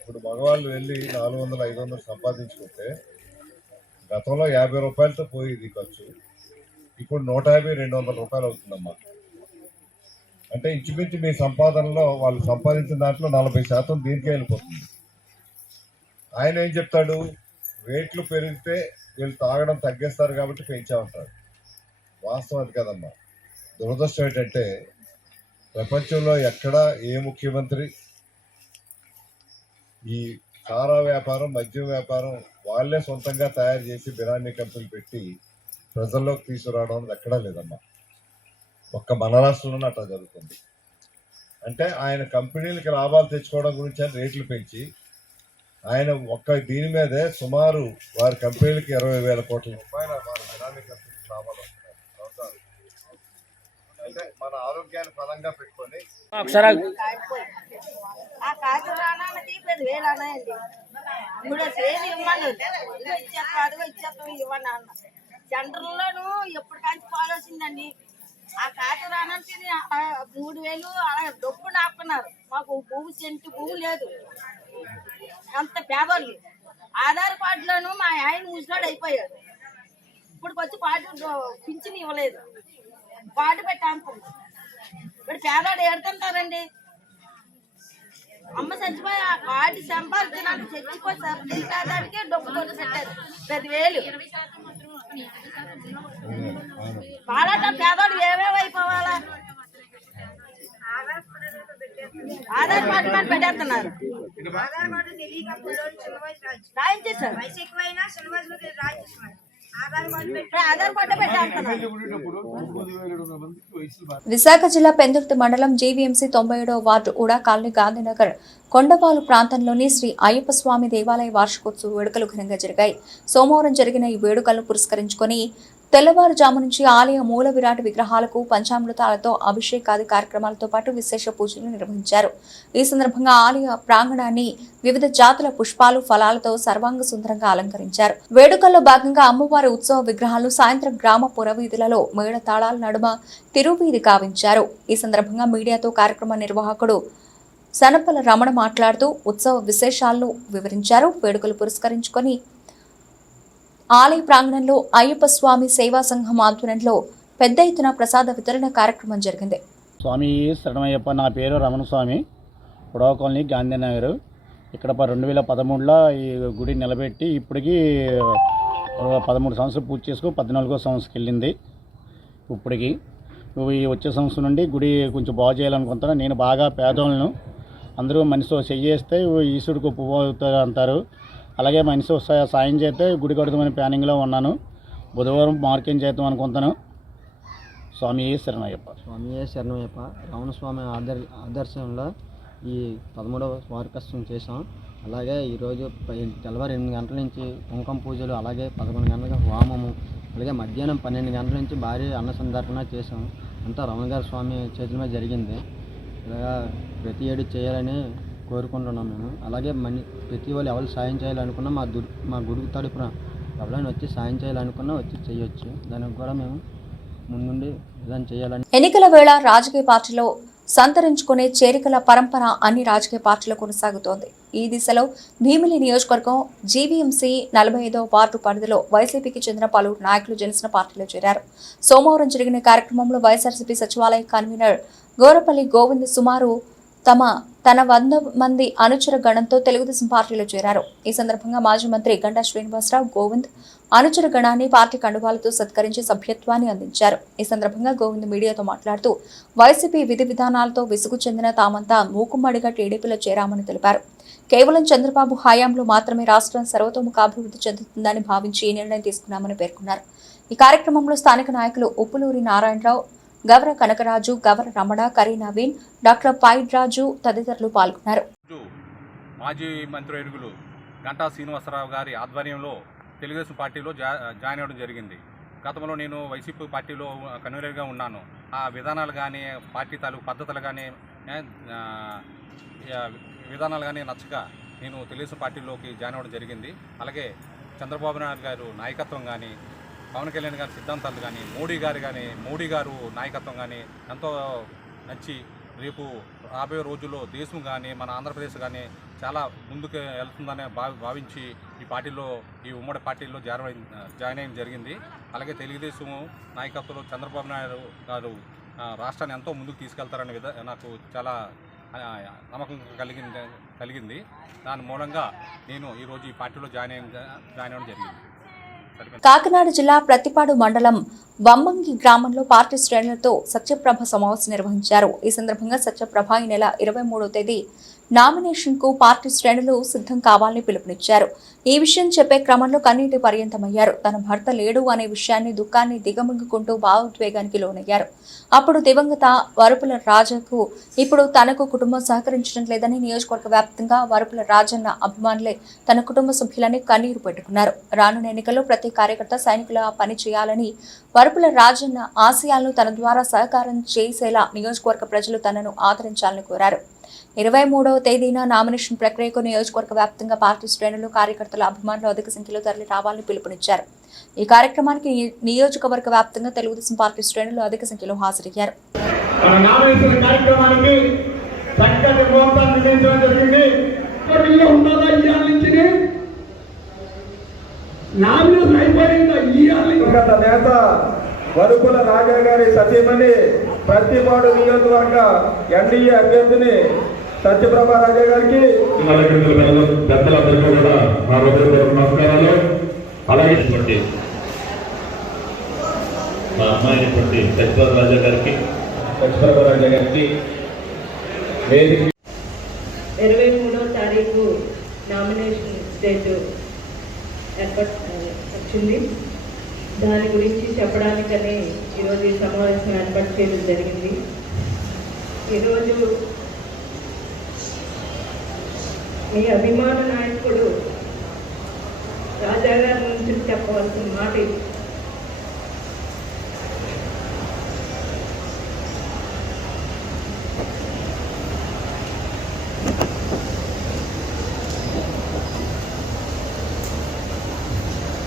ఇప్పుడు మగవాళ్ళు వెళ్ళి 400, 500 సంపాదించుకుంటే గతంలో 50 రూపాయలతో పోయేది ఖర్చు, ఇప్పుడు 150, 200 రూపాయలు అవుతుందమ్మా. అంటే ఇంచుమించు మీ సంపాదనలో వాళ్ళు సంపాదించిన దాంట్లో 40% దీనికే వెళ్ళిపోతుంది. ఆయన ఏం చెప్తాడు, రేట్లు పెరిగితే వీళ్ళు తాగడం తగ్గిస్తారు కాబట్టి పెంచామంటారు. వాస్తవం అది కదమ్మా. దురదృష్టం ఏంటంటే ప్రపంచంలో ఎక్కడా ఏ ముఖ్యమంత్రి ఈ సారా వ్యాపారం, మద్యం వ్యాపారం వాళ్ళే సొంతంగా తయారు చేసి బిరానీ కంపెనీలు పెట్టి ప్రజల్లోకి తీసుకురావడం అనేది ఎక్కడా లేదమ్మా. ఒక్క మన రాష్ట్రంలోనే అట్లా జరుగుతుంది. అంటే ఆయన కంపెనీలకి లాభాలు తెచ్చుకోవడం గురించి అని రేట్లు పెంచి ఆయన ఒక్క దీని మీదే సుమారు వారి కంపెనీలకి 20,000 కోట్ల రూపాయలు వారి బిరానీ కంపెనీకి లాభాలు వస్తున్నాయి. అంటే మన ఆరోగ్యాన్ని పరంగా పెట్టుకొని సెంటర్లోను ఎప్పుడు కంచి పాలొచ్చిందండి. ఆ కాకి రానంటే 3,000 అలా డబ్బు నాపుకున్నారు. మాకు భూమి సెంటు భూమి లేదు, అంత పేదోళ్ళు. ఆధార్ కార్డులోను మా ఆయన ముసలాడు అయిపోయాడు. ఇప్పుడు వచ్చి పాటు పింఛన్ ఇవ్వలేదు, పాటు పెట్టానుకుంది. ఇప్పుడు పేదోడు ఏడుతుంటారండి. అమ్మ చచ్చిపోయి ఆ కార్డు సంపాదించినాను చచ్చిపోయి సబ్సిడీ పేదానికి డబ్బు కొట్టు పెట్టారు 10,000. బాలట పేదోడు ఏమేమి అయిపోవాలా? ఆధార్ కార్డు మీద పెట్టేస్తున్నారు. రాయించేసారు, ఆధార్ కార్డు పెట్టేస్తున్నారు. విశాఖ జిల్లా పెందుర్తి మండలం జీవీఎంసీ 97వ వార్డు ఉడా కాలనీ గాంధీనగర్ కొండపాలు ప్రాంతంలోని శ్రీ అయ్యప్ప స్వామి దేవాలయ వార్షికోత్సవ వేడుకలు ఘనంగా జరిగాయి. సోమవారం జరిగిన ఈ వేడుకలను పురస్కరించుకొని తెల్లవారుజాము నుంచి ఆలయ మూల విరాట్ విగ్రహాలకు పంచామృతాలతో అభిషేకాది కార్యక్రమాలతో పాటు విశేష పూజలు నిర్వహించారు. ఈ సందర్భంగా ఆలయ ప్రాంగణాన్ని వివిధ జాతుల పుష్పాలు, ఫలాలతో సర్వాంగ సుందరంగా అలంకరించారు. వేడుకల్లో భాగంగా అమ్మవారి ఉత్సవ విగ్రహాలను సాయంత్రం గ్రామ పురవీధులలో మేళ తాళాల నడుమ తిరువీధి కావించారు. ఈ సందర్భంగా మీడియాతో కార్యక్రమ నిర్వాహకుడు సనపల రమణ మాట్లాడుతూ ఉత్సవ విశేషాలను వివరించారు. వేడుకలు పురస్కరించుకొని ఆలయ ప్రాంగణంలో అయ్యప్ప స్వామి సేవా సంఘం ఆధ్వర్యంలో పెద్ద ఎత్తున ప్రసాద వితరణ కార్యక్రమం జరిగింది. స్వామి శరణమయ్యప్ప. నా పేరు రమణ స్వామి, ఉడా కాలనీ గాంధీనగర్. ఇక్కడ 2013లో ఈ గుడి నిలబెట్టి ఇప్పటికి 13 సంవత్సరాలు పూర్తి చేసుకుని 14వ సంవత్సరంకి వెళ్ళింది. ఇప్పటికి ఈ వచ్చే సంవత్సరం నుండి గుడి కొంచెం బాగు చేయాలనుకుంటున్నాను. నేను బాగా పేదోళ్ళను, అందరూ మనిషి చెయ్యేస్తే ఈశ్వరుడికి ఒప్పుపోతారు అంటారు. అలాగే మనిషి సాయం చేస్తే గుడి కడుతామని ప్లానింగ్లో ఉన్నాను. బుధవారం మార్కింగ్ చేద్దాం అనుకుంటాను. స్వామి శరణమయ్యప్ప. స్వామి శరణమయ్యప్ప. రామస్వామి ఆదర్శంలో ఈ 13వ వార్షికోత్సవం చేసాం. అలాగే ఈరోజు తెల్లవారు 8 గంటల నుంచి కుంకుమ పూజలు, అలాగే 11 గంటలకు హోమము, అలాగే మధ్యాహ్నం 12 గంటల నుంచి భారీ అన్న సందర్శన చేసాం. అంతా రమణ గారి స్వామి చేతుల మీద జరిగింది. ఇలాగా ప్రతి ఏడు చేయాలని కోరుకుంటున్నాం మేము. అలాగే ప్రతి వాళ్ళు ఎవరు సాయం చేయాలనుకున్నా మా గుడి తరపున ఎవరైనా వచ్చి సాయం చేయాలనుకున్నా వచ్చి చేయొచ్చు. దానికి కూడా మేము ముందుండి ఏదైనా చేయాలని. ఎన్నికల వేళ రాజకీయ పార్టీలో సంతరించుకునే చేరికల పరంపర అన్ని రాజకీయ పార్టీలు కొనసాగుతోంది. ఈ దిశలో భీమిలి నియోజకవర్గం జీవీఎంసీ 45వ వార్డు పరిధిలో వైసీపీకి చెందిన పలువురు నాయకులు జనసేన పార్టీలో చేరారు. సోమవారం జరిగిన కార్యక్రమంలో వైఎస్ఆర్సీపీ సచివాలయ కన్వీనర్ గోరపల్లి గోవింద్ సుమారు తన 100 మంది అనుచర గణంతో తెలుగుదేశం పార్టీలో చేరారు. ఈ సందర్భంగా మాజీ మంత్రి గంటా శ్రీనివాసరావు గోవింద్ అనుచర గణాన్ని పార్టీ కండువాలతో సత్కరించి సభ్యత్వాన్ని అందించారు. ఈ సందర్భంగా గోవింద్ మీడియాతో మాట్లాడుతూ వైసీపీ విధి విధానాలతో విసుగు చెందిన తామంతా మూకుమ్మడిగా టీడీపీలో చేరామని తెలిపారు. కేవలం చంద్రబాబు హయాంలో మాత్రమే రాష్ట్రం సర్వతోముఖాభివృద్ధి చెందుతుందని భావించి ఈ నిర్ణయం తీసుకున్నామని పేర్కొన్నారు. ఈ కార్యక్రమంలో స్థానిక నాయకులు ఉప్పులూరి నారాయణరావు, గవర కనకరాజు, గవర రమణ, కరీ నవీన్, డాక్టర్ పైడ్రాజు తదితరులు పాల్గొన్నారు. మాజీ మంత్రివర్యులు గంటా శ్రీనివాసరావు గారి ఆధ్వర్యంలో తెలుగుదేశం పార్టీలో జాయిన్ అవ్వడం జరిగింది. గతంలో నేను వైసీపీ పార్టీలో కన్వీనర్గా ఉన్నాను. ఆ విధానాలు కానీ, పార్టీ తాలూకు పద్ధతులు కానీ, విధానాలు కానీ నచ్చక నేను తెలుగుదేశం పార్టీలోకి జాయిన్ అవ్వడం జరిగింది. అలాగే చంద్రబాబు నాయుడు గారు నాయకత్వం కానీ, పవన్ కళ్యాణ్ గారి సిద్ధాంతాలు కానీ, మోడీ గారు నాయకత్వం కానీ ఎంతో నచ్చి రేపు రాబోయే రోజుల్లో దేశం కానీ, మన ఆంధ్రప్రదేశ్ కానీ చాలా ముందుకు వెళ్తుందని భావించి ఈ ఉమ్మడి పార్టీలో జాయిన్ అయ్యడం జరిగింది. అలాగే తెలుగుదేశం నాయకత్వంలో చంద్రబాబు నాయుడు గారు రాష్ట్రాన్ని ఎంతో ముందుకు తీసుకెళ్తారనే నాకు చాలా నమ్మకం కలిగింది. దాని మూలంగా నేను ఈరోజు ఈ పార్టీలో జాయిన్ అవ్వడం జరిగింది. కాకినాడ జిల్లా ప్రతిపాడు మండలం వమ్మంగి గ్రామంలో పార్టీ శ్రేణులతో సత్యప్రభ సమావేశం నిర్వహించారు. ఈ సందర్భంగా సత్యప్రభ ఈ నెల 23వ తేదీ నామినేషన్ కు పార్టీ శ్రేణులు సిద్ధం కావాలని పిలుపునిచ్చారు. ఈ విషయం చెప్పే క్రమంలో కన్నీటి పర్యంతమయ్యారు. తన భర్త లేడు అనే విషయాన్ని దుఃఖాన్ని దిగమింగుకుంటూ భావోద్వేగానికి లోనయ్యారు. అప్పుడు దివంగత వరుపుల రాజాకు ఇప్పుడు తనకు కుటుంబం సహకరించడం లేదని నియోజకవర్గ వ్యాప్తంగా వరుపుల రాజన్న అభిమానులే తన కుటుంబ సభ్యులని కన్నీరు పెట్టుకున్నారు. రానున్న ఎన్నికల్లో ప్రతి కార్యకర్త సైనికుల పని చేయాలని, వరుపుల రాజన్న ఆశయాలను తన ద్వారా సహకారం చేసేలా నియోజకవర్గ ప్రజలు తనను ఆదరించాలని కోరారు. 23వ తేదీన నామినేషన్ ప్రక్రియకు నియోజకవర్గ వ్యాప్తంగా పార్టీ శ్రేణులు, కార్యకర్తల అభిమానులు అధిక సంఖ్యలో తరలి రావాలని పిలుపునిచ్చారు. ఈ కార్యక్రమానికి నియోజకవర్గ వ్యాప్తంగా తెలుగుదేశం పార్టీ శ్రేణులు అధిక సంఖ్యలో హాజరయ్యారు. నేత వరుపుల రాజా గారి సతీమణి ప్రతిపాడు నియోజకవర్గ ఎన్డీఏ అభ్యర్థిని సత్యప్రభ రాజా గారికి పెద్దలందరికీ కూడా నా హృదయపూర్వక నమస్కారాలు. అలాగే మా అమ్మాయినటువంటి సత్యప్రభ రాజా గారికి 23వ తారీఖు నామినేషన్ డేట్ వచ్చింది. దాని గురించి చెప్పడానికని ఈరోజు ఈ సమావేశం ఏర్పాటు చేయడం జరిగింది. ఈరోజు మీ అభిమాన నాయకుడు రాజా గారి నుంచి చెప్పవలసిన మాట ఇది.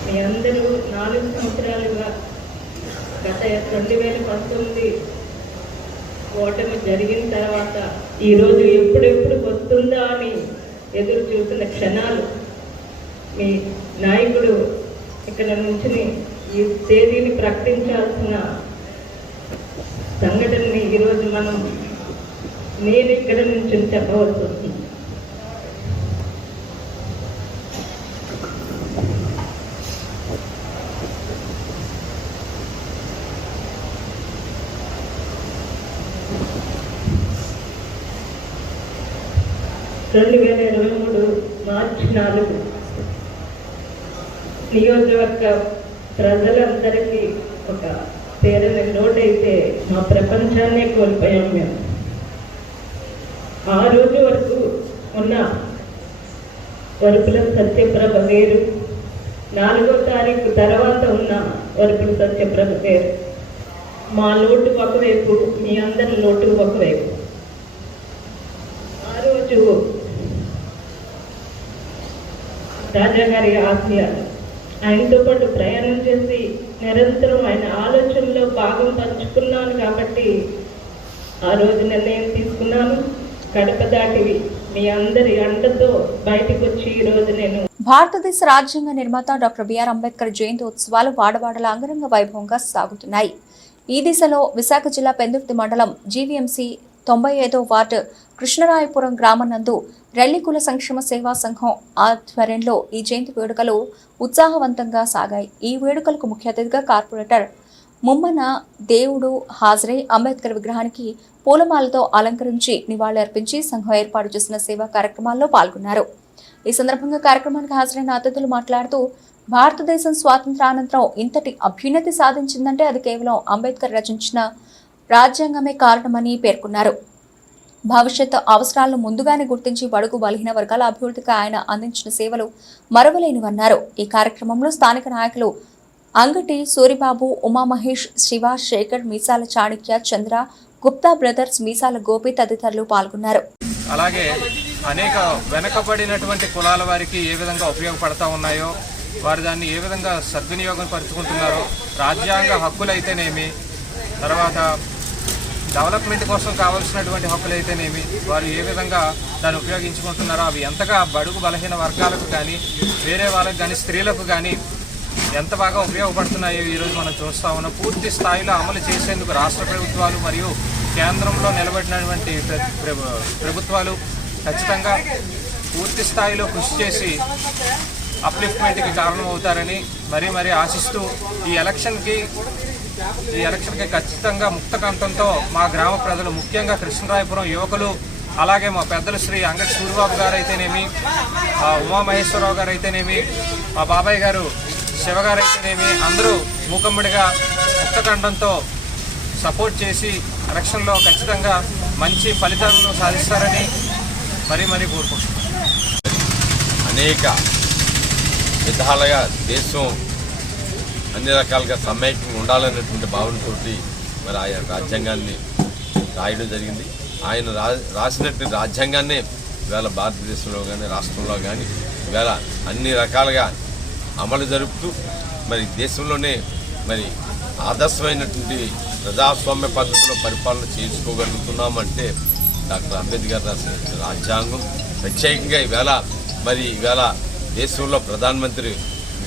మీ అందరూ 4 సంవత్సరాలుగా గత 2019 ఓటమి జరిగిన తర్వాత ఈరోజు ఎప్పుడెప్పుడు వస్తుందా అని ఎదురు చూస్తున్న క్షణాలు. మీ నాయకుడు ఇక్కడ నుంచి ఈ తేదీని ప్రకటించాల్సిన సంఘటనని ఈరోజు నేను ఇక్కడ నుంచి చెప్పవలసి వస్తుంది. మార్చి 4 నియోజకవర్గ ప్రజలందరికీ ఒక పేరుని లోటైతే మా ప్రపంచాన్నే కోల్పోయాం మేము. ఆ రోజు వరకు ఉన్న వరుపుల సత్యప్రభ వేరు, 4వ తారీఖు తర్వాత ఉన్న వరుపుల సత్యప్రభ వేరు. మా లోటు ఒకవైపు, మీ అందరి లోటు ఒకవైపు. ఆ రోజు రాజా గారి ఆశయాలు, ఆయనతో పాటు ప్రయాణం చేసి నిరంతరం ఆయన ఆలోచనలో భాగం పంచుకున్నాను కాబట్టి ఆ రోజు నిర్ణయం తీసుకున్నాను. కడప దాటి మీ అందరి అండతో బయటకు వచ్చి ఈ రోజు నేను భారతదేశ రాజ్యాంగ నిర్మాత డాక్టర్ బిఆర్ అంబేద్కర్ జయంతి ఉత్సవాలు వాడవాడల అంగరంగ వైభవంగా సాగుతున్నాయి. ఈ దిశలో విశాఖ జిల్లా పెందుర్తి మండలం జీవీఎంసీ 95వ వార్డు కృష్ణరాయపురం గ్రామం నందు రెల్లికుల సంక్షేమ సేవా సంఘం ఆధ్వర్యంలో ఈ జయంతి వేడుకలు ఉత్సాహవంతంగా సాగాయి. ఈ వేడుకలకు ముఖ్య అతిథిగా కార్పొరేటర్ ముమ్మన దేవుడు హాజరై అంబేద్కర్ విగ్రహానికి పూలమాలతో అలంకరించి నివాళులర్పించి సంఘం ఏర్పాటు చేసిన సేవా కార్యక్రమాల్లో పాల్గొన్నారు. ఈ సందర్భంగా కార్యక్రమానికి హాజరైన అతిథులు మాట్లాడుతూ భారతదేశం స్వాతంత్రానంతరం ఇంతటి అభ్యున్నతి సాధించిందంటే అది కేవలం అంబేద్కర్ రచించిన రాజ్యాంగమే కారణమని పేర్కొన్నారు. భవిష్యత్ అవసరాలను ముందుగానే గుర్తించి బడుగు బలహీన వర్గాల అభివృద్ధికి ఆయన అందించిన సేవలు మరువలేనివన్నారు. ఈ కార్యక్రమంలో స్థానిక నాయకులు అంగటి సూరిబాబు, ఉమామహేష్, శివ, శేఖర్, మీసాల చాణక్య, చంద్ర, గుప్తా బ్రదర్స్, మీసాల గోపి తదితరులు పాల్గొన్నారు. అలాగే అనేక వెనకబడినటువంటి కులాల వారికి ఏ విధంగా ఉపయోగపడతా ఉన్నాయో, వారు దాన్ని ఏ విధంగా సద్వినియోగం పరుచుకుంటున్నారో, రాజ్యాంగ హక్కులైతేనేమి, తర్వాత డెవలప్మెంట్ కోసం కావాల్సినటువంటి హక్కులైతేనేమి, వారు ఏ విధంగా దాన్ని ఉపయోగించుకుంటున్నారో అవి ఎంతగా బడుగు బలహీన వర్గాలకు కానీ, వేరే వాళ్ళకు కానీ, స్త్రీలకు కానీ ఎంత బాగా ఉపయోగపడుతున్నాయో ఈరోజు మనం చూస్తా ఉన్నాం. పూర్తి స్థాయిలో అమలు చేసేందుకు రాష్ట్ర ప్రభుత్వాలు మరియు కేంద్రంలో నిలబడినటువంటి ప్రభుత్వాలు ఖచ్చితంగా పూర్తి స్థాయిలో కృషి చేసి అప్లిఫ్ట్మెంట్కి కారణమవుతారని మరీ ఆశిస్తూ ఈ ఎలక్షన్కి ఖచ్చితంగా ముక్త కంఠంతో మా గ్రామ ప్రజలు, ముఖ్యంగా కృష్ణరాయపురం యువకులు, అలాగే మా పెద్దలు శ్రీ అంగటి సూరిబాబు గారు అయితేనేమి, ఉమామహేశ్వరరావు గారు అయితేనేమి, మా బాబాయ్ గారు శివగారు అయితేనేమి, అందరూ మూకమ్మడిగా ముక్త కంఠంతో సపోర్ట్ చేసి ఎలక్షన్లో ఖచ్చితంగా మంచి ఫలితాలను సాధిస్తారని మరీ కోరుకుంటున్నాను. అనేక విధాలుగా దేశం అన్ని రకాలుగా సమైక్యంగా ఉండాలనేటువంటి భావనతోటి మరి ఆయన రాజ్యాంగాన్ని రాయడం జరిగింది. ఆయన రాసినటువంటి రాజ్యాంగాన్నే ఇవాళ భారతదేశంలో కానీ రాష్ట్రంలో కానీ ఇవాళ అన్ని రకాలుగా అమలు జరుపుతూ మరి దేశంలోనే మరి ఆదర్శమైనటువంటి ప్రజాస్వామ్య పద్ధతిలో పరిపాలన చేసుకోగలుగుతున్నామంటే డాక్టర్ అంబేద్కర్ రాసినటువంటి రాజ్యాంగం. ప్రత్యేకంగా ఈవేళ దేశంలో ప్రధానమంత్రి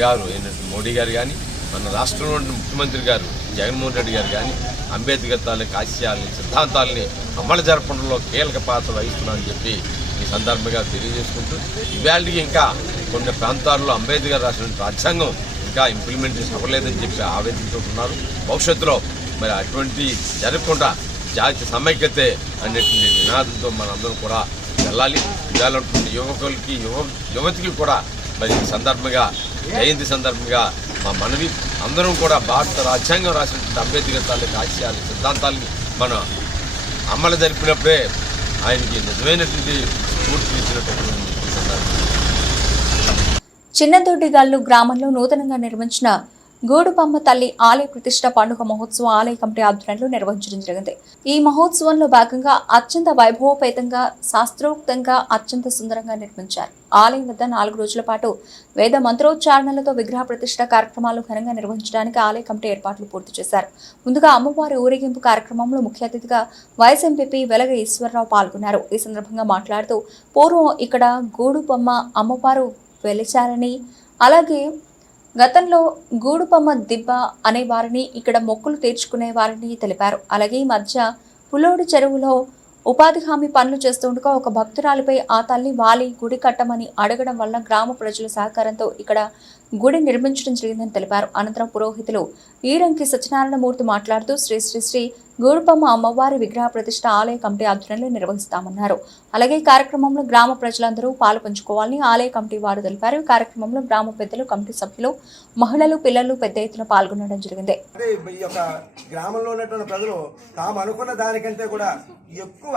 గారు అయినటువంటి మోడీ గారు కానీ, మన రాష్ట్రంలో ముఖ్యమంత్రి గారు జగన్మోహన్ రెడ్డి గారు కానీ అంబేద్కర్ తాలూకు ఆశయాల్ని, సిద్ధాంతాలని అమలు జరపడంలో కీలక పాత్ర వహిస్తున్నారని చెప్పి ఈ సందర్భంగా తెలియజేసుకుంటూ, ఇవాళకి ఇంకా కొన్ని ప్రాంతాల్లో అంబేద్కర్ రాసిన రాజ్యాంగం ఇంకా ఇంప్లిమెంటేషన్ అవ్వలేదని చెప్పి ఆవేదనతో ఉన్నారు. భవిష్యత్తులో మరి అటువంటి జరగకుండా జాతి సమైక్యతే అనేటువంటి నినాదంతో మనందరం కూడా వెళ్ళాలి. ఇవాళ యువకులకి యువతికి కూడా మరి సందర్భంగా జయంతి సందర్భంగా మా మనవి, అందరం కూడా భారత రాజ్యాంగం రాసినటువంటి అంబేద్కర్ తాలూకు ఆశయాలు, సిద్ధాంతాలని మనం అమలు జరిపినప్పుడే ఆయనకి నిజమైనటువంటి స్ఫూర్తినిచ్చినటువంటి చిన్నదొడ్డిగాళ్ళు గ్రామంలో నూతనంగా నిర్మించిన గూడుపమ్మ తల్లి ఆలయ ప్రతిష్ట పండుగ మహోత్సవం ఆలయ కమిటీ ఆధ్వర్యంలో నిర్వహించడం జరిగింది. ఈ మహోత్సవంలో భాగంగా అత్యంత వైభవపేతంగా, శాస్త్రోక్తంగా, అత్యంత సుందరంగా నిర్మించారు. ఆలయం వద్ద 4 రోజుల పాటు వేద మంత్రోచ్చారణలతో విగ్రహ ప్రతిష్ట కార్యక్రమాలు ఘనంగా నిర్వహించడానికి ఆలయ కమిటీ ఏర్పాట్లు పూర్తి చేశారు. ముందుగా అమ్మవారి ఊరేగింపు కార్యక్రమంలో ముఖ్య అతిథిగా వైస్ ఎంపీ వెలగ ఈశ్వరరావు పాల్గొన్నారు. ఈ సందర్భంగా మాట్లాడుతూ, పూర్వం ఇక్కడ గూడుపమ్మ అమ్మవారు వెలిచారని, అలాగే గతంలో గూడుపమ్మ దిబ్బ అనేవారిని, ఇక్కడ మొక్కులు తీర్చుకునేవారిని తెలిపారు. అలాగే ఈ మధ్య పులోడు చెరువులో ఉపాధి హామీ పనులు చేస్తుండగా ఒక భక్తురాలిపై ఆ తల్లి వాలి గుడి కట్టమని అడగడం వల్ల గ్రామ ప్రజల సహకారంతో ఇక్కడ గుడి నిర్మించడం జరిగిందని తెలిపారు. అనంతరం పురోహితులు ఈరంకి సత్యనారాయణమూర్తి మాట్లాడుతూ శ్రీ గూడుపమ్మ అమ్మవారి విగ్రహ ప్రతిష్ట ఆలయ కమిటీ ఆధ్వర్యంలో నిర్వహిస్తామన్నారు. అలాగే కార్యక్రమంలో గ్రామ ప్రజలందరూ పాలు పంచుకోవాలని ఆలయ కమిటీ వారు తెలిపారు. ఈ కార్యక్రమంలో గ్రామ పెద్దలు, కమిటీ సభ్యులు, మహిళలు, పిల్లలు పెద్ద ఎత్తున పాల్గొనడం జరిగింది. ఈ యొక్క గ్రామంలో ఉన్నటువంటి ప్రజలు తాము అనుకున్న దానికంటే కూడా ఎక్కువ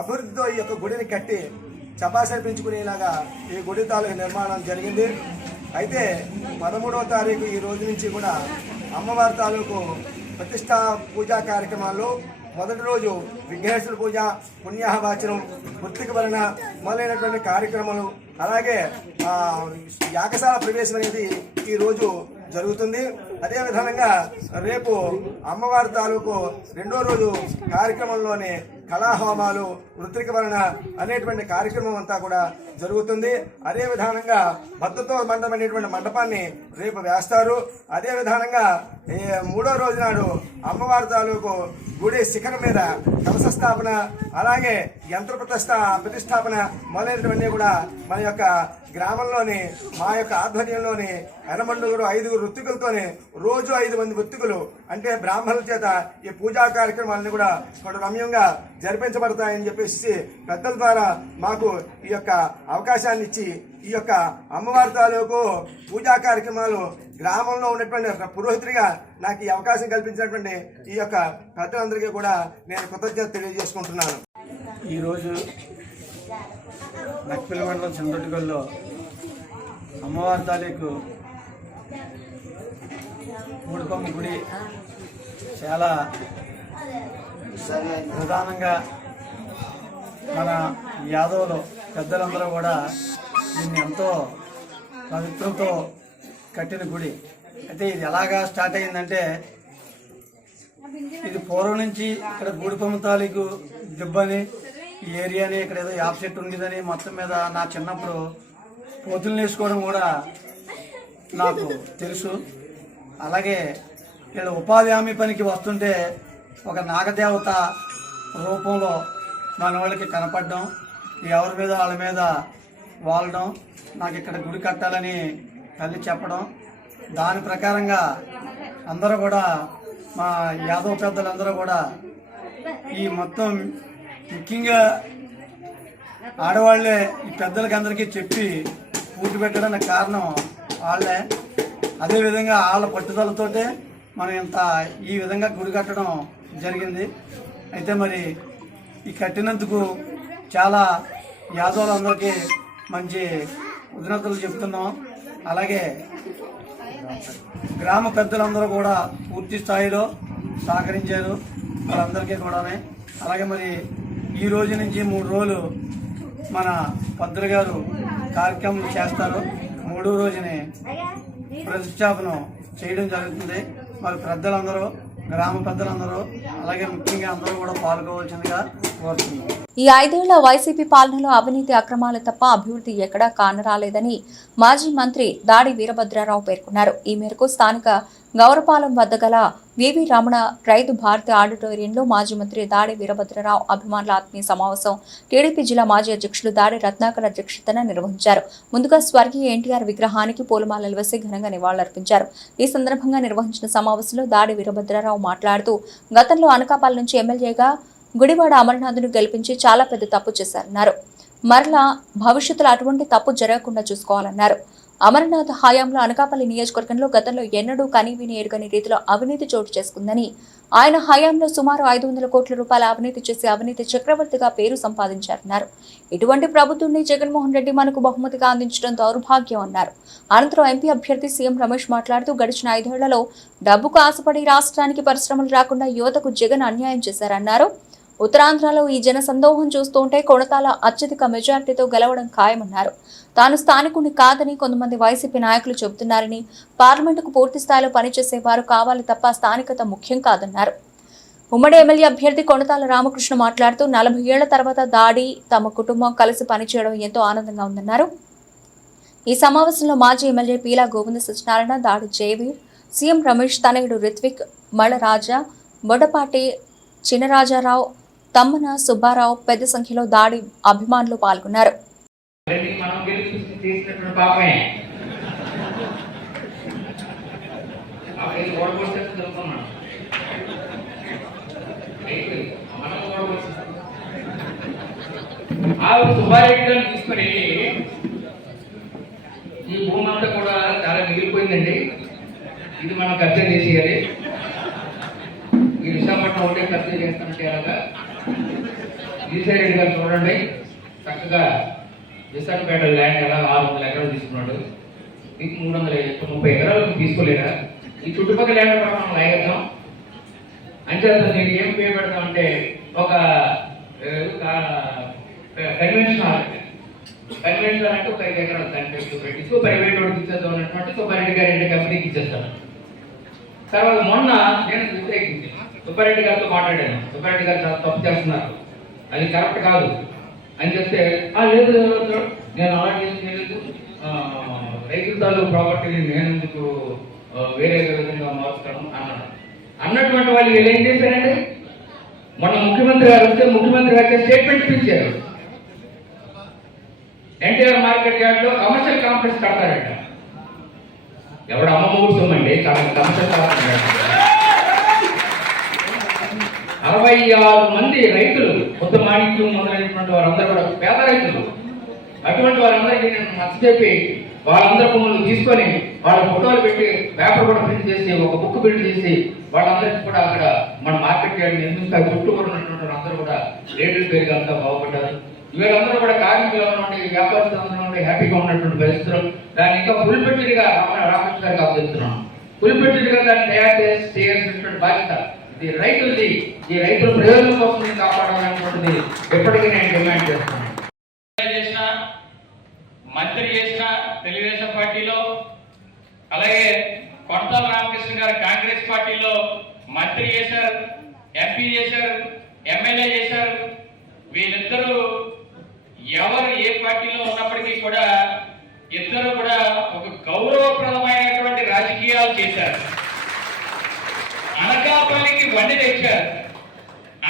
అభివృద్ధితో ఈ యొక్క గుడిని కట్టి చపాసరి పెంచుకునేలాగా ఈ గుడి తాలూకు నిర్మాణం జరిగింది. అయితే 13వ తారీఖు ఈ రోజు నుంచి కూడా అమ్మవారి తాలూకు ప్రతిష్టా పూజా కార్యక్రమాల్లో మొదటి రోజు విఘ్నేశ్వర పూజ, పుణ్యాహవాచనం, వృత్తిక వలన మొదలైనటువంటి కార్యక్రమాలు, అలాగే యాగశాల ప్రవేశం అనేది ఈరోజు జరుగుతుంది. అదేవిధంగా రేపు అమ్మవారి తాలూకు 2వ రోజు కార్యక్రమంలోనే కళాహోమాలు, వృత్తిక వలన అనేటువంటి కార్యక్రమం అంతా కూడా జరుగుతుంది. అదే విధానంగా భక్తుతో మండపం అనేటువంటి మండపాన్ని రేపు వేస్తారు. అదే విధానంగా 3వ రోజు నాడు అమ్మవారి తాలూకు గుడి శిఖరం మీద కలశ స్థాపన, అలాగే యంత్ర ప్రతిష్టాపన మొదలైనటువంటి కూడా మన యొక్క గ్రామంలోని మా యొక్క ఆధ్వర్యంలోని ఎనమండుగురు 5 వృత్తికులతోనే రోజు 5 మంది వృత్తికులు అంటే బ్రాహ్మణుల చేత ఈ పూజా కార్యక్రమాలను కూడా కొంచెం రమ్యంగా జరిపించబడతాయని చెప్పేసి పెద్దల ద్వారా మాకు ఈ యొక్క అవకాశాన్ని ఇచ్చి ఈ యొక్క అమ్మవారి తాలూకు పూజా కార్యక్రమాలు గ్రామంలో ఉన్నటువంటి పురోహితుడిగా నాకు ఈ అవకాశం కల్పించినటువంటి ఈ యొక్క పెద్దలందరికీ కూడా నేను కృతజ్ఞత తెలియజేసుకుంటున్నాను. ఈరోజు నక్పిల్ మండలం చిన్నదొడ్డిగల్లో అమ్మవారి తాలూకు గూడుపమ్మ గుడి చాలా ప్రధానంగా మన యాదవులు పెద్దలందరూ కూడా దీన్ని ఎంతో పవిత్రంతో కట్టిన గుడి. అయితే ఇది ఎలాగా స్టార్ట్ అయిందంటే, ఇది పూర్వం నుంచి ఇక్కడ గూడుపమ్మ తాలూకు దిబ్బని ఈ ఏరియాని ఇక్కడ ఏదో యాప్ సెట్ ఉండేదని మొత్తం మీద నా చిన్నప్పుడు పోతులు వేసుకోవడం కూడా నాకు తెలుసు. అలాగే వీళ్ళు ఉపాధి హామీ పనికి వస్తుంటే ఒక నాగదేవత రూపంలో మన వాళ్ళకి కనపడడం, ఎవరి మీద వాళ్ళ మీద వాలడం, నాకు ఇక్కడ గుడి కట్టాలని తల్లి చెప్పడం, దాని ప్రకారంగా అందరూ కూడా మా యాదవ పెద్దలందరూ కూడా ఈ మొత్తం ముఖ్యంగా ఆడవాళ్లే ఈ పెద్దలకి అందరికీ చెప్పి పూర్తి పెట్టడానికి కారణం వాళ్ళే. అదేవిధంగా వాళ్ళ పట్టుదలతోటే మనం ఈ విధంగా గుడి కట్టడం జరిగింది. అయితే మరి ఈ కట్టినందుకు చాలా యాదవులందరికీ మంచి కృతజ్ఞతలు చెప్తున్నాం. అలాగే గ్రామ పెద్దలందరూ కూడా పూర్తి స్థాయిలో సహకరించారు వాళ్ళందరికీ కూడా. అలాగే మరి ఈ రోజు నుంచి 3 రోజులు మన పంతులు గారు కార్యక్రమం చేస్తారు. 3వ రోజుని ప్రతిష్టాపన చేయడం జరుగుతుంది. మరి పెద్దలందరూ, గ్రామ పెద్దలందరూ, అలాగే ముఖ్యంగా అందరూ కూడా పాల్గొవలసిందిగా కోరుతున్నాం. ఈ 5 ఏళ్ల వైసీపీ పాలనలో అవినీతి అక్రమాలు తప్ప అభివృద్ధి ఎక్కడా కానరాలేదని మాజీ మంత్రి దాడి వీరభద్రరావు పేర్కొన్నారు. ఈ మేరకు స్థానిక గౌరపాలెం వద్ద గల వివి రమణ రైతు భారతి ఆడిటోరియంలో మాజీ మంత్రి దాడి వీరభద్రరావు అభిమానుల ఆత్మీయ సమావేశం టీడీపీ జిల్లా మాజీ అధ్యక్షులు దాడి రత్నాకర్ అధ్యక్షతన నిర్వహించారు. ముందుగా స్వర్గీయ ఎన్టీఆర్ విగ్రహానికి పూలమాలలు వేసి ఘనంగా నివాళులర్పించారు. ఈ సందర్భంగా నిర్వహించిన సమావేశంలో దాడి వీరభద్రరావు మాట్లాడుతూ గతంలో అనకాపల్లి నుంచి ఎమ్మెల్యేగా గుడివాడ అమరనాథ్ను గెలిపించి చాలా పెద్ద తప్పు చేశారన్నారు. మరలా భవిష్యత్తులో అటువంటి తప్పు జరగకుండా చూసుకోవాలన్నారు. అమరనాథ్ హయాంలో అనకాపల్లి నియోజకవర్గంలో గతంలో ఎన్నడూ కనీవిని ఎరుగని రీతిలో అవినీతి చోటు చేసుకుందని, ఆయన హయాంలో సుమారు 500 కోట్ల రూపాయల అవినీతి చేసి అవినీతి చక్రవర్తిగా పేరు సంపాదించారన్నారు. ఇటువంటి ప్రభుత్వాన్ని జగన్మోహన్ రెడ్డి మనకు బహుమతిగా అందించడం దౌర్భాగ్యం అన్నారు. అనంతరం ఎంపీ అభ్యర్థి సీఎం రమేష్ మాట్లాడుతూ గడిచిన 5 ఏళ్లలో డబ్బుకు ఆశపడి రాష్ట్రానికి పరిశ్రమలు రాకుండా యువతకు జగన్ అన్యాయం చేశారన్నారు. ఉత్తరాంధ్రలో ఈ జన సందోహం చూస్తుంటే కొణతాల అత్యధిక మెజార్టీతో గెలవడం ఖాయమన్నారు. తాను స్థానికుని కాదని కొంతమంది వైసీపీ నాయకులు చెబుతున్నారని, పార్లమెంటుకు పూర్తి స్థాయిలో పనిచేసేవారు కావాలి తప్ప స్థానికత ముఖ్యం కాదన్నారు. ఉమ్మడి ఎమ్మెల్యే అభ్యర్థి కొణతాల రామకృష్ణ మాట్లాడుతూ 40 ఏళ్ల తర్వాత దాడి తమ కుటుంబం కలిసి పనిచేయడం ఎంతో ఆనందంగా ఉందన్నారు. ఈ సమావేశంలో మాజీ ఎమ్మెల్యే పీలా గోవింద సత్యనారాయణ, దాడి జయవీర్, సీఎం రమేష్ తనయుడు రిత్విక్, మళ్ళరాజా, బొడపాటి చినరాజారావు, తమ్మన సుబ్బారావు పెద్ద సంఖ్యలో దాడి అభిమానులు పాల్గొన్నారు. సుబ్బారెడ్డి గారిని తీసుకుని ఈ భూమి అంతా కూడా చాలా మిగిలిపోయిందండి, ఇది మనం కబ్జా చేసేయాలి, ఈ విశాఖపట్నం ఒకటే కబ్జా చేస్తానంటే అలాగా ఈసారెడ్డి గారు చూడండి, చక్కగా విశాఖపేట ల్యాండ్ ఎలా 600 ఎకరాలు తీసుకున్నాడు, మీకు 330 ఎకరాలు తీసుకోలేదా? ఈ చుట్టుపక్కల ల్యాండ్ కూడా మనం లాగేద్దాం అంచేత నేను ఏం పే పెడతామంటే ఒక కన్వెన్షన్ అంటే ఒక 5 ఎకరాలు దాన్ని పెట్టి ప్రైవేట్ వాడికి ఇచ్చేద్దాం అన్నటువంటి సుబ్బారెడ్డి గారి కంపెనీకి ఇచ్చేస్తాను. తర్వాత మొన్న నేను వ్యతిరేకించాను, సుబ్బారెడ్డి గారితో మాట్లాడాను, సుబ్బారెడ్డి గారు చాలా తప్పు చేస్తున్నారు, అది కరెక్ట్ కాదు అని చెప్తే లేదు నేను అలాంటి ఏం చేయలేదు, రైతుల తాలూకు ప్రాపర్టీని నేను ఎందుకు వేరే విధంగా మారుస్తాను అన్నాడు. అన్నటువంటి వాళ్ళు వీళ్ళు ఏం చేశారండి, మొన్న ముఖ్యమంత్రి గారు వస్తే ముఖ్యమంత్రి గారికి స్టేట్మెంట్ ఇచ్చారు, ఎన్టీఆర్ మార్కెట్ యార్డ్లో కమర్షియల్ కాంప్లెక్స్ కడతారట. ఎవడు అమ్మమూడు సొమ్మండి కమర్షియల్ కాంప్లెక్స్. 66 మంది రైతులు, కొత్త మాణిక్యం మొదలైనటువంటి వారందరూ కూడా పేద రైతులు, అటువంటి వారందరికీ నేను నచ్చజెప్పి వాళ్ళందరి భూములు తీసుకొని వాళ్ళ ఫోటోలు పెట్టి పేపర్ కూడా ప్రింట్ చేసి ఒక బుక్ ప్రింట్ చేసి వాళ్ళందరికీ కూడా అక్కడ మన మార్కెట్ యార్డ్ ఎందుకు చుట్టుకున్నటువంటి అందరూ కూడా రేట్ల పేరుగా అంతా బాగుపడ్డారు. వీళ్ళందరూ కూడా కార్మికులు ఉన్నటువంటి వ్యాపారస్తులందరూ ఉంటే హ్యాపీగా ఉన్నటువంటి పరిస్థితులు దాన్ని ఇంకా ఫుల్ పెట్టిగా రామకృష్ణ గారికి అభ్యర్థిస్తున్నాను. ఫుల్ పెట్టిగా దాన్ని తయారు చేయాల్సినటువంటి బాధ్యత ఈ రైతులది. ఈ రైతుల ప్రయోజనం కోసం కాపాడాలనేటువంటిది ఎప్పటికీ నేను డిమాండ్ చేస్తున్నాను. మంత్రి చేసిన తెలుగుదేశం పార్టీలో, అలాగే కొణతాల రామకృష్ణ గారు కాంగ్రెస్ పార్టీలో మంత్రి చేశారు, ఎంపీ చేశారు, ఎమ్మెల్యే చేశారు. వీళ్ళిద్దరూ ఎవరు ఏ పార్టీలో ఉన్నప్పటికీ కూడా ఇద్దరు కూడా ఒక గౌరవప్రదమైనటువంటి రాజకీయాలు చేశారు. అనకాపల్లికి బండి తెచ్చారు.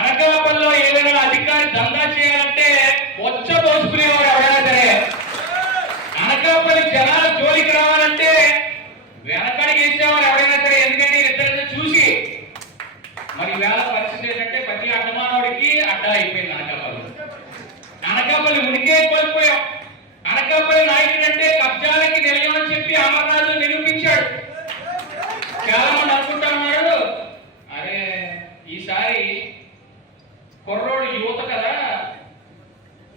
అనకాపల్లిలో ఏదైనా అధికారి దందా చేయాలంటే వచ్చ దోసుకునేవారు ఎవరైనా సరే. అనకాపల్లి జనాల జోలికి రావాలంటే వెనకడికి వేసేవారు ఎవరైనా సరే. ఎందుకంటే ఇద్దరితో చూసి మరి వేళ పరిస్థితి ఏంటంటే ప్రతి అడ్డమానవుడికి అడ్డా అయిపోయింది అనకాపల్లి. అనకాపల్లి ఉనికే కోల్పోయాం. అనకాపల్లి నాయకుడు అంటే కబ్జాలకి నిలయమని చెప్పి అమర్నాథ్ నిరూపించాడు. చాలా మంది అనుకుంటా ఉన్నాడు, అరే ఈసారి కుర్రోడు యువత కదా,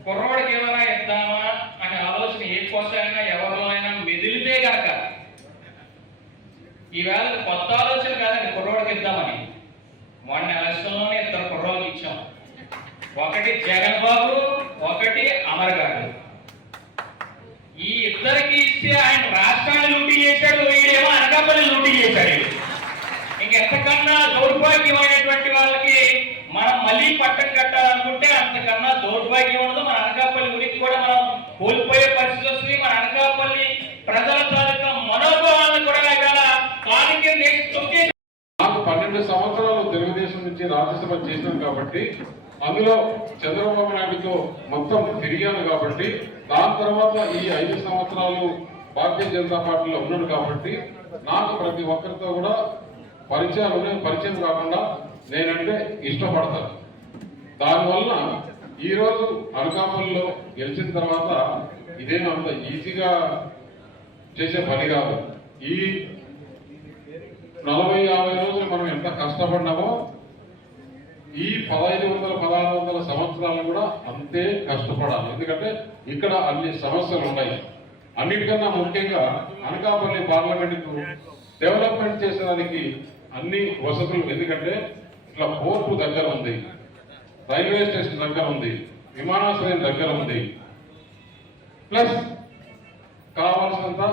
కుర్రోడికి ఏమైనా ఇద్దామా అనే ఆలోచన ఏ కోసమైనా ఎవరిలో అయినా మెదిలితే కనుక ఈవేళ కొత్త ఆలోచన కాదండి కుర్రోడికి ఇద్దామని. మొన్న ఎలక్షన్లోనే ఇద్దరు కుర్రోళ్ళకి ఇచ్చాం. ఒకటి జగన్ బాబు, ఒకటి అమర్ గారు. ఈ ఇద్దరికి ఇస్తే ఆయన రాష్ట్రాన్ని లూటీ చేశాడు, వీడేమో అనకాపల్లి లూటీ చేశాడు. ఇంకెంతకన్నా దౌర్భాగ్యమైనటువంటి వాళ్ళకి మనం మళ్ళీ పట్టం కట్టాలనుకుంటే అంతకన్నా దౌర్భాగ్యం ఉండదు. మన అనకాపల్లి గురించి కూడా మనం కోల్పోయే పరిస్థితి వస్తుంది. మన అనకాపల్లి ప్రజల తాలూకా మనోభావాలను కూడా నాకు 12 సంవత్సరాలు తెలుగుదేశం నుంచి రాజ్యసభ చేశాను కాబట్టి, అందులో చంద్రబాబు నాయుడుతో మొత్తం తిరిగాను కాబట్టి, దాని తర్వాత ఈ 5 సంవత్సరాలు భారతీయ జనతా పార్టీలో ఉన్నాను కాబట్టి నాకు ప్రతి ఒక్కరితో కూడా పరిచయం కాకుండా నేనంటే ఇష్టపడతాను. దానివల్ల ఈరోజు అనకాపల్లిలో గెలిచిన తర్వాత ఇదేమంత ఈజీగా చేసే పని కాదు. ఈ 40-50 రోజులు మనం ఎంత కష్టపడినామో ఈ 1500-1600 సంవత్సరాలు కూడా అంతే కష్టపడాలి. ఎందుకంటే ఇక్కడ అన్ని సమస్యలు ఉన్నాయి. అన్నిటికన్నా ముఖ్యంగా అనకాపల్లి పార్లమెంటుకు డెవలప్మెంట్ చేసేదానికి అన్ని వసతులు, ఎందుకంటే ఇట్లా పోర్టు దగ్గర ఉంది, రైల్వే స్టేషన్ దగ్గర ఉంది, విమానాశ్రయం దగ్గర ఉంది, ప్లస్ కావాల్సినంత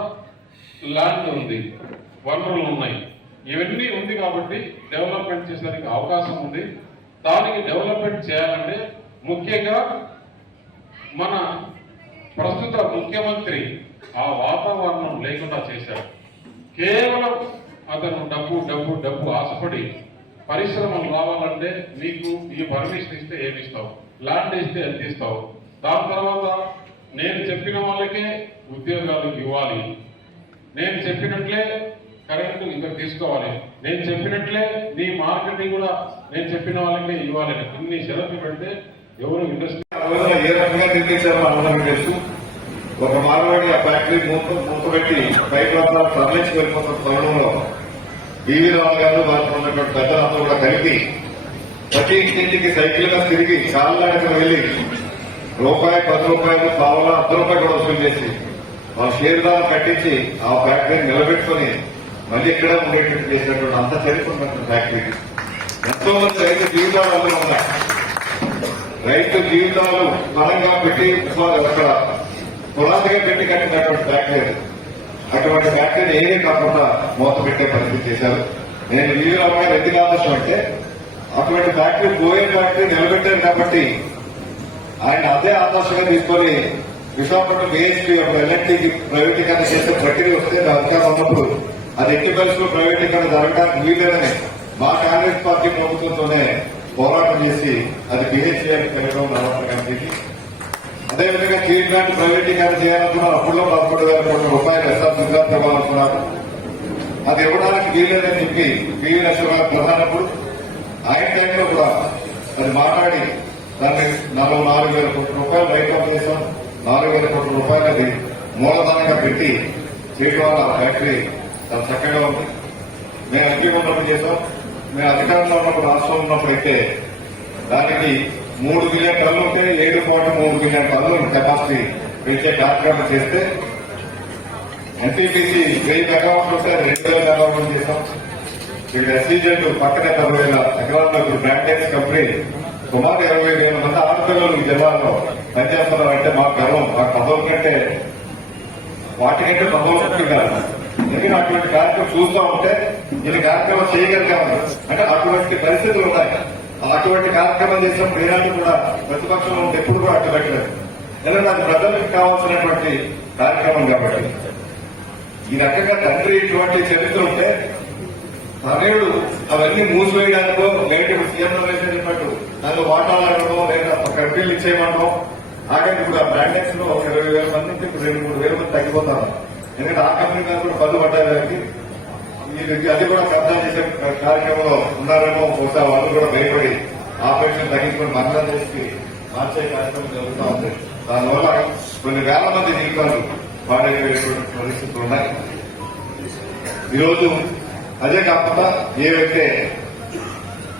ల్యాండ్ ఉంది, వనరులు ఉన్నాయి. ఇవన్నీ ఉంది కాబట్టి డెవలప్మెంట్ చేసేదానికి అవకాశం ఉంది. దానికి డెవలప్మెంట్ చేయాలంటే ముఖ్యంగా మన ప్రస్తుత ముఖ్యమంత్రి ఆ వాతావరణం లేకుండా చేశారు. కేవలం అతను డబ్బు ఆశపడి పరిశ్రమలు రావాలంటే నీకు ఈ పర్మిషన్ ఇస్తే ఏమి ఇస్తావు, ల్యాండ్ ఇస్తే ఎంత ఇస్తావు, దాని తర్వాత నేను చెప్పిన వాళ్ళకే ఉద్యోగాలు ఇవ్వాలి, నేను చెప్పినట్లే కరెంటు ఇక్కడ తీసుకోవాలి, నేను చెప్పినట్లే నీ మార్కెటింగ్ కూడా నేను చెప్పిన వాళ్ళకే ఇవ్వాలి. ఇన్ని షరతులు పెడితే ఎవరు ఇండస్ట్రీ ఏ రకంగా నిర్ణయించారో అందరం తెలుసు. ఒక మార్వాడి ఆ ఫ్యాక్టరీ మూతపెట్టి బయట తరలించి వెళ్ళిపోతున్న తరుణంలో బీవీ రావు గారు వారికి ఉన్నటువంటి పెద్దలంతా కూడా కలిపి ప్రతి ఇంటింటికి సైకిల్ గా తిరిగి కాళ్ళకి వెళ్లి రూపాయి, 10 రూపాయలు, పావుల, ₹1 కూడా వసూలు చేసి వాళ్ళ షేర్దారు కట్టించి ఆ ఫ్యాక్టరీని నిలబెట్టుకుని మళ్ళీ ఇక్కడ ఉండేటట్టు చేసినటువంటి అంత చరిత్ర ఉన్నటువంటి ఫ్యాక్టరీకి ఎంతో మంది రైతు జీవితాలు అందులో ఉన్నాయి. రైతు జీవితాలు బలంగా పెట్టి అక్కడ పునాదిగా పెట్టి కట్టినటువంటి ఫ్యాక్టరీ. అటువంటి ఫ్యాక్టరీని ఏమీ కాకుండా మూత పెట్టే పరిస్థితి చేశారు. నేను వీరావు గారు ఎందుకు ఆదర్శం అంటే అటువంటి ఫ్యాక్టరీ పోయే ఫ్యాక్టరీ నిలబెట్టారు కాబట్టి ఆయన అదే ఆదర్శంగా తీసుకొని విశాఖపట్నం BHP ఎల్ఎన్టీకి ప్రైవేటీకరణ చేసే ప్రక్రియ వస్తే అధికారం ఉన్నప్పుడు అది ఎట్టి పరిస్థితుల్లో ప్రైవేటీకరణ జరగడానికి వీలేదని మా కాంగ్రెస్ పార్టీ ప్రభుత్వంతోనే పోరాటం చేసి అది BHP కార్యక్రమం నడవడానికి, అదేవిధంగా స్టీల్ ప్లాంట్ ప్రైవేటీకరణ చేయాలనుకున్నారు. అప్పుడులో ₹11,000 కోట్ల ఎస్ఆర్ ఇవ్వాలనుకున్నారు. అది ఇవ్వడానికి వీలేదని చెప్పి పివి నరసింహ గారు ప్రధానప్పుడు ఆయన టైంలో కూడా అది మాట్లాడి దాన్ని ₹4,000 కోట్ల రైట్ చేశాం. ₹4,000 కోట్ల అది మూలధనంగా పెట్టి చేయడం వల్ల ఫ్యాక్టరీ చాలా చక్కగా ఉంది. మేము అగ్గి ఉన్నప్పుడు చేసాం. మేము అధికారంలో ఉన్నప్పుడు, రాష్ట్రంలో ఉన్నప్పుడు అయితే దానికి 3 మిలియన్ టన్నులు ఉంటే 7.3 మిలియన్ టన్నులు కెపాసిటీ పెంచే కార్యక్రమం చేస్తే NTPC 1000 మెగావాట్లు ఉంటే 2,000 మెగావాట్లు చేశాం. ఇక్కడ SEZ పక్కనే 10,000 ఎకరాల్లో ఇప్పుడు బ్రాండెక్స్ కంపెనీ సుమారు 20,000 మంది ఆడపిల్లలు ఈ జిల్లాలో పనిచేస్తున్నారు. అంటే మాకు గర్వం. మాకు పదవుల కంటే వాటికంటే పదవులు కాదు. ఎందుకంటే అటువంటి కార్యక్రమం చూస్తూ ఉంటే ఇది కార్యక్రమం చేయగలిగాము అంటే అటువంటి పరిస్థితులు ఉన్నాయి. అటువంటి కార్యక్రమం చేసినప్పుడు ఏనాడు కూడా ప్రతిపక్షంలో ఉంటే ఎప్పుడు కూడా అడ్డుపెట్టలేదు. ఎందుకంటే అది ప్రజలకు కావాల్సినటువంటి కార్యక్రమం కాబట్టి. ఈ రకంగా తండ్రి ఇటువంటి చరిత్ర ఉంటే తనయుడు అవన్నీ మూసివేయడానికో లేదంటే సీఎం రమేష్ చెప్పినట్టు దానిలో వాటాలనో లేదా కంపెనీలు ఇచ్చేయమనో ఆఖరికి ఇప్పుడు ఆ బ్రాండెక్స్ లో ఒక 20,000 మంది నుంచి ఇప్పుడు 2-3,000 మంది తగ్గిపోతారు. ఎందుకంటే ఆ కంపెనీ గారు కూడా పన్ను పడ్డానికి అది కూడా కబ్జా చేసే కార్యక్రమంలో ఉన్నారేమో. బహుశా వాళ్ళు కూడా భయపడి ఆపరేషన్ తగ్గించుకొని మరణం చేసి మార్చే కార్యక్రమం జరుగుతూ ఉంది. దానివల్ల కొన్ని వేల మంది జీవితాలు పాడైపోయేటువంటి పరిస్థితులు ఉన్నాయి. ఈరోజు అదే కాకుండా ఏవైతే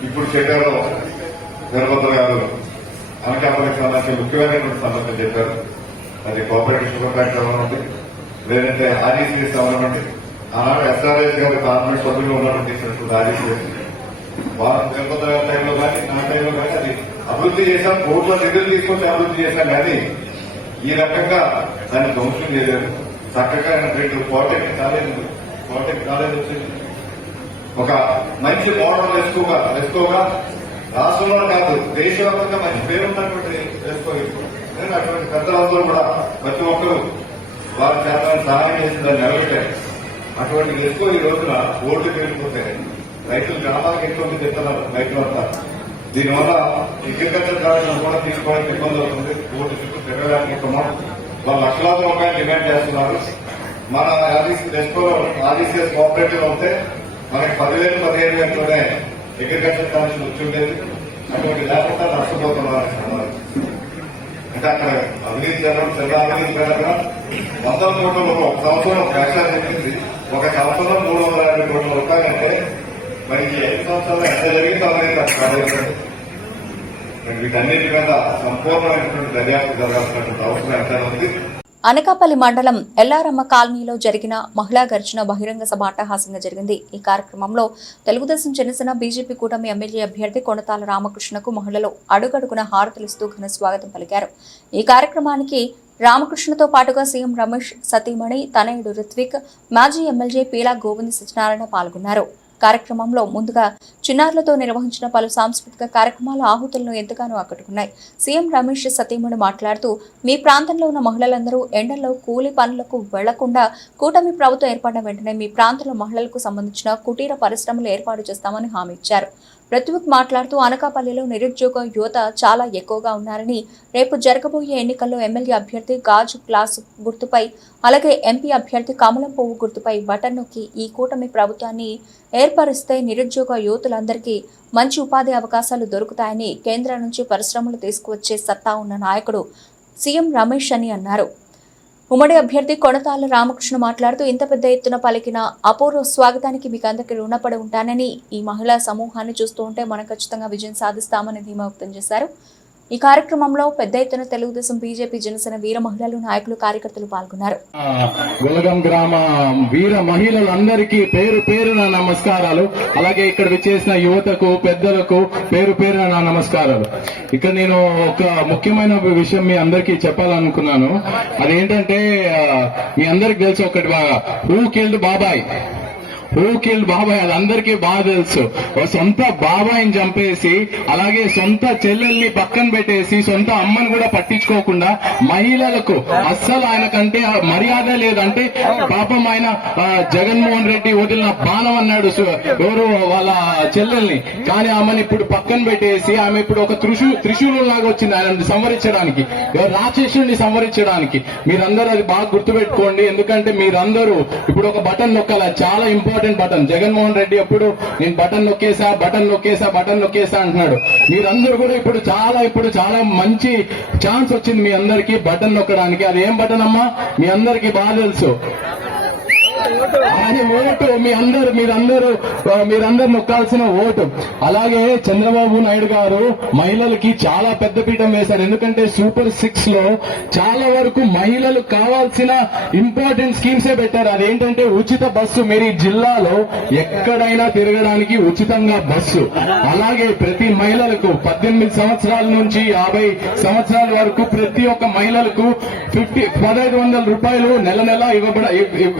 ఇప్పుడు చెప్పారో వీరభద్ర గారు అనకాపల్లికి సంబంధించి ముఖ్యమైనటువంటి సమస్యలు చెప్పారు. అది కోఆపరేటివ్ షుగర్ ఫ్యాక్టరీ అవ్వనండి, లేదంటే ఆర్ఈసీఎస్ అవ్వనండి. ఆనాడు ఎస్ఆర్ఎస్ గారు గవర్నమెంట్ సభ్యులు ఉన్నటువంటి ఆర్ఈసీఎస్ వారు వీరభద్ర గారి టైంలో కానీ నా టైంలో కానీ అది అభివృద్ధి చేశాం. కోట్ల నిధులు తీసుకొచ్చి అభివృద్ధి చేశాం. కానీ ఈ రకంగా దాన్ని ధ్వంసం చేయలేదు. చక్కగా 2 పాలిటెక్నిక్ కాలేజ్ వచ్చింది. ఒక మంచి మోడల్ వేసుకోగా రాష్ట్రంలో కాదు దేశవ్యాప్తంగా మంచి పేరున్నటువంటి వేసుకోవాలి. అటువంటి పెద్దలందరూ కూడా ప్రతి ఒక్కరూ వారి చేత సహాయం చేసి దాన్ని నిలబెట్టారు. అటువంటి వేసుకో ఈ రోజున ఓట్లు పెరిగిపోతే రైతులు గ్రామాలకు ఎక్కువ మంది చెప్తున్నారు రైతులంతా. దీనివల్ల అగ్రికల్చర్ కార్డులను కూడా తీసుకోవడానికి ఇబ్బంది అవుతుంది. ఓటు చుట్టూ తిరగడానికి ఎక్కువ వాళ్ళు లక్షలాది రూపాయలు డిమాండ్ చేస్తున్నారు. మన ఆర్ఈసీఎస్ కోఆపరేటివ్ అవుతే మనకి 10,000-15,000లోనే అగ్రికల్చర్ కమిషన్ వచ్చి ఉండేది. అటువంటి లేకుండా నష్టపోతున్నారు. అంటే అక్కడ అవినీతి జరగడం చాలా అవినీతి జరగడం 100 కోట్ల రూపాయలు ఒక సంవత్సరం వ్యాఖ్యానం చెప్పింది. ఒక సంవత్సరం 350 కోట్ల రూపాయలంటే మరి ఈ 5 సంవత్సరాలు ఎంత జరిగిందో అవినీతి వీటన్నిటి మీద సంపూర్ణమైనటువంటి దర్యాప్తు జరగాల్సినటువంటి అవసరం ఎంత ఉంది. అనకాపల్లి మండలం ఎల్లారమ్మ కాలనీలో జరిగిన మహిళా గర్జన బహిరంగ సభ అట్టహాసంగా జరిగింది. ఈ కార్యక్రమంలో తెలుగుదేశం జనసేన బీజేపీ కూటమి ఎమ్మెల్యే అభ్యర్థి కొనతాల రామకృష్ణకు మహిళలు అడుగడుగున హారతులిస్తూ ఘన స్వాగతం పలికారు. ఈ కార్యక్రమానికి రామకృష్ణతో పాటుగా సీఎం రమేష్, సతీమణి తనయుడు రిత్విక్, మాజీ ఎమ్మెల్యే పీలా గోవింద్ సత్యనారాయణ పాల్గొన్నారు. కార్యక్రమంలో ముందుగా చిన్నారులతో నిర్వహించిన పలు సాంస్కృతిక కార్యక్రమాలు ఆహుతులను ఎంతగానో ఆకట్టుకున్నాయి. సీఎం రమేష్ సతీమణి మాట్లాడుతూ మీ ప్రాంతంలో ఉన్న మహిళలందరూ ఎండల్లో కూలి పనులకు వెళ్లకుండా కూటమి ప్రభుత్వం ఏర్పడిన వెంటనే మీ ప్రాంతంలో మహిళలకు సంబంధించిన కుటీర పరిశ్రమలు ఏర్పాటు చేస్తామని హామీ ఇచ్చారు. రిత్విక్ మాట్లాడుతూ అనకాపల్లిలో నిరుద్యోగ యువత చాలా ఎక్కువగా ఉన్నారని, రేపు జరగబోయే ఎన్నికల్లో ఎమ్మెల్యే అభ్యర్థి గాజు గ్లాస్ గుర్తుపై అలాగే ఎంపీ అభ్యర్థి కమలం పువ్వు గుర్తుపై బటన్ నొక్కి ఈ కూటమి ప్రభుత్వాన్ని ఏర్పరిస్తే నిరుద్యోగ యువతులందరికీ మంచి ఉపాధి అవకాశాలు దొరుకుతాయని, కేంద్రం నుంచి పరిశ్రమలు తీసుకువచ్చే సత్తా ఉన్న నాయకుడు సీఎం రమేష్ అని అన్నారు. ఉమ్మడి అభ్యర్థి కొనతాల రామకృష్ణ మాట్లాడుతూ ఇంత పెద్ద ఎత్తున పలికిన అపూర్వ స్వాగతానికి మీకు అందరికీ రుణపడి ఉంటానని, ఈ మహిళా సమూహాన్ని చూస్తూ ఉంటే మనం ఖచ్చితంగా విజయం సాధిస్తామని ధీమా వ్యక్తం చేశారు. ఈ కార్యక్రమంలో పెద్ద ఎత్తున తెలుగుదేశం, బీజేపీ, జనసేన వీర మహిళలు, నాయకులు, కార్యకర్తలు పాల్గొన్నారు. వెలగం గ్రామ వీర మహిళలందరికీ పేరు పేరున నమస్కారాలు. అలాగే ఇక్కడ విచ్చేసిన యువతకు, పెద్దలకు పేరు పేరున నా నమస్కారాలు. ఇక్కడ నేను ఒక ముఖ్యమైన విషయం మీ అందరికీ చెప్పాలనుకున్నాను. అదేంటంటే మీ అందరికి తెలుసు ఒకటి బాగా, హూ కిల్డ్ బాబాయ్ అది అందరికీ బాగా తెలుసు. సొంత బాబాయిని చంపేసి అలాగే సొంత చెల్లెల్ని పక్కన పెట్టేసి సొంత అమ్మని కూడా పట్టించుకోకుండా మహిళలకు అస్సలు ఆయనకంటే మర్యాద లేదంటే పాపం ఆయన జగన్మోహన్ రెడ్డి వదిలిన బాణం అన్నాడు ఎవరు వాళ్ళ చెల్లెల్ని. కానీ ఆమెను ఇప్పుడు పక్కన పెట్టేసి ఆమె ఇప్పుడు ఒక త్రిశూలం లాగా వచ్చింది ఆయన సంవరించడానికి, రాక్షసుడిని సంవరించడానికి. మీరందరూ అది బాగా గుర్తుపెట్టుకోండి. ఎందుకంటే మీరందరూ ఇప్పుడు ఒక బటన్ నొక్కాలి, చాలా ఇంపార్టెంట్ బటన్. జగన్మోహన్ రెడ్డి అప్పుడు నేను బటన్ నొక్కేసా అంటున్నాడు. మీరందరూ కూడా ఇప్పుడు చాలా మంచి ఛాన్స్ వచ్చింది మీ అందరికీ బటన్ నొక్కడానికి. అది ఏం బటన్ అమ్మా మీ అందరికీ బాగా తెలుసు. అది ఓటు. మీరందరూ నొక్కాల్సిన ఓటు. అలాగే చంద్రబాబు నాయుడు గారు మహిళలకి చాలా పెద్ద పీఠం వేశారు. ఎందుకంటే సూపర్ 6 లో చాలా వరకు మహిళలు కావాల్సిన ఇంపార్టెంట్ స్కీమ్సే పెట్టారు. అదేంటంటే ఉచిత బస్సు. మీరు ఈ జిల్లాలో ఎక్కడైనా తిరగడానికి ఉచితంగా బస్సు. అలాగే ప్రతి మహిళలకు 18 సంవత్సరాల నుంచి 50 సంవత్సరాల వరకు ప్రతి ఒక్క మహిళలకు 1,500 రూపాయలు నెల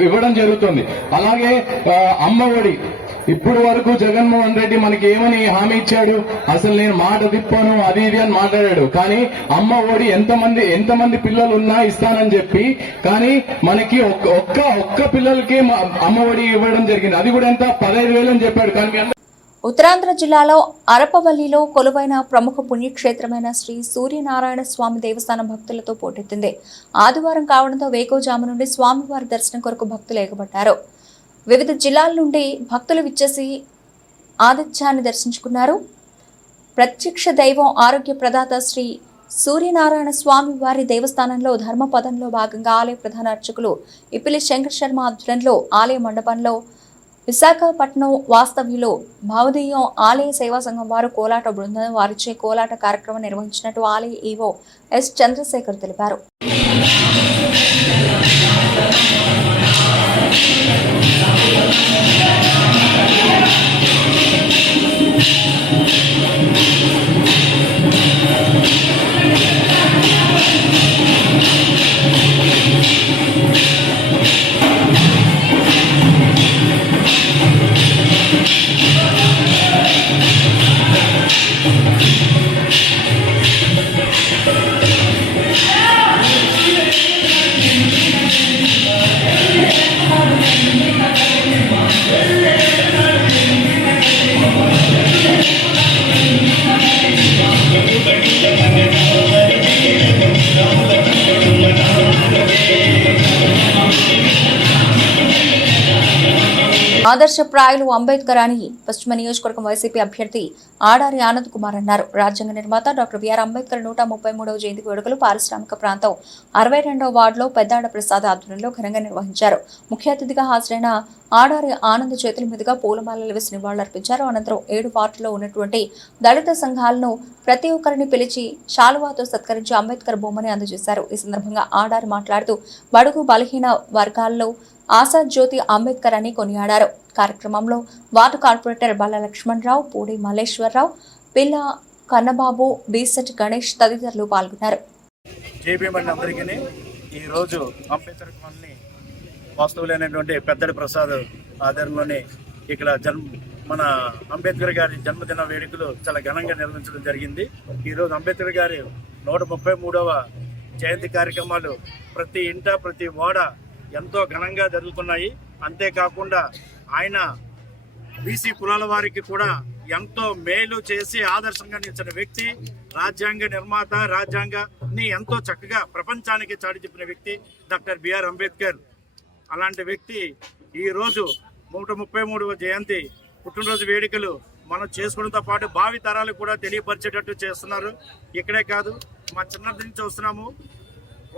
ఇవ్వడం జరుగుతుంది. అలాగే అమ్మఒడి ఇప్పుడు వరకు జగన్మోహన్ రెడ్డి మనకి ఏమని హామీ ఇచ్చాడు? అసలు నేను మాట తిప్పాను అది ఇది అని మాట్లాడాడు. కానీ అమ్మ ఒడి ఎంతమంది పిల్లలు ఉన్నా ఇస్తానని చెప్పి, కానీ మనకి ఒక్క పిల్లలకి అమ్మ ఒడి ఇవ్వడం జరిగింది. అది కూడా ఎంత 15,000 అని చెప్పాడు. కానీ ఉత్తరాంధ్ర జిల్లాలో అరపవల్లిలో కొలువైన ప్రముఖ పుణ్యక్షేత్రమైన శ్రీ సూర్యనారాయణ స్వామి దేవస్థానం భక్తులతో పోటెత్తింది. ఆదివారం కావడంతో వేకోజాము నుండి స్వామివారి దర్శనం కొరకు భక్తులు ఎగబడ్డారు. వివిధ జిల్లాల నుండి భక్తులు విచ్చేసి ఆదిత్యాన్ని దర్శించుకున్నారు. ప్రత్యక్ష దైవం ఆరోగ్య ప్రదాత శ్రీ సూర్యనారాయణ స్వామి వారి దేవస్థానంలో ధర్మపదంలో భాగంగా ఆలయ ప్రధాన అర్చకులు ఇప్పిలి శంకర్ శర్మ ఆధ్వర్యంలో ఆలయ మండపంలో విశాఖపట్నం వాస్తవ్యులు భావదీయం ఆలయ సేవా సంఘం వారు కోలాట బృందం వారిచే కోలాట కార్యక్రమం నిర్వహించినట్టు ఆలయ ఈవో ఎస్ చంద్రశేఖర్ తెలిపారు. ఆదర్శప్రాయులు అంబేద్కర్ అని పశ్చిమ నియోజకవర్గం వైసీపీ అభ్యర్థి ఆడారి ఆనంద్ కుమార్ అన్నారు. రాజ్యాంగ నిర్మాత డాక్టర్ బిఆర్ అంబేద్కర్ 133వ జయంతి వేడుకలు పారిశ్రామిక ప్రాంతం 62వ వార్డులో పెద్దాడ ప్రసాద్ ఆధ్వర్యంలో ఘనంగా నిర్వహించారు. ముఖ్య అతిథిగా హాజరైన ఆడారి ఆనంద్ చేతుల మీదుగా పూలమాలలు వేసి నివాళులర్పించారు. అనంతరం 7 వార్డులో ఉన్నటువంటి దళిత సంఘాలను ప్రతి ఒక్కరిని పిలిచి శాలువాతో సత్కరించి అంబేద్కర్ బొమ్మని అందజేశారు. ఈ సందర్భంగా ఆడారి మాట్లాడుతూ బడుగు బలహీన వర్గాల్లో ఆశా జ్యోతి అంబేద్కర్ అని కొనియాడారు. కార్యక్రమంలో వార్డు కార్పొరేటర్ బాల లక్ష్మణరావు, పూడి మల్లేశ్వరరావు, పిల్ల కన్నబాబు, బీసెట్ గణేష్ తదితరులు పాల్గొన్నారు. అందరికీ ఈరోజు అంబేద్కర్ కాలనీ వాస్తవులైనటువంటి పెద్దడి ప్రసాద్ ఆధ్వర్యంలోని ఇక్కడ మన అంబేద్కర్ గారి జన్మదిన వేడుకలు చాలా ఘనంగా నిర్వహించడం జరిగింది. ఈరోజు అంబేద్కర్ గారి 133వ జయంతి కార్యక్రమాలు ప్రతి ఇంట ప్రతి వాడ ఎంతో ఘనంగా జరుగుతున్నాయి. అంతేకాకుండా ఆయన బీసీ కులాల వారికి కూడా ఎంతో మేలు చేసి ఆదర్శంగా నిలిచిన వ్యక్తి, రాజ్యాంగ నిర్మాత, రాజ్యాంగాన్ని ఎంతో చక్కగా ప్రపంచానికి చాటి చెప్పిన వ్యక్తి డాక్టర్ బిఆర్ అంబేద్కర్. అలాంటి వ్యక్తి ఈరోజు 133వ జయంతి పుట్టినరోజు వేడుకలు మనం చేసుకోవడంతో పాటు భావి తరాలకు కూడా తెలియపరిచేటట్టు చేస్తున్నారు. ఇక్కడే కాదు, మా చిన్నప్పటి నుంచి వస్తున్నాము.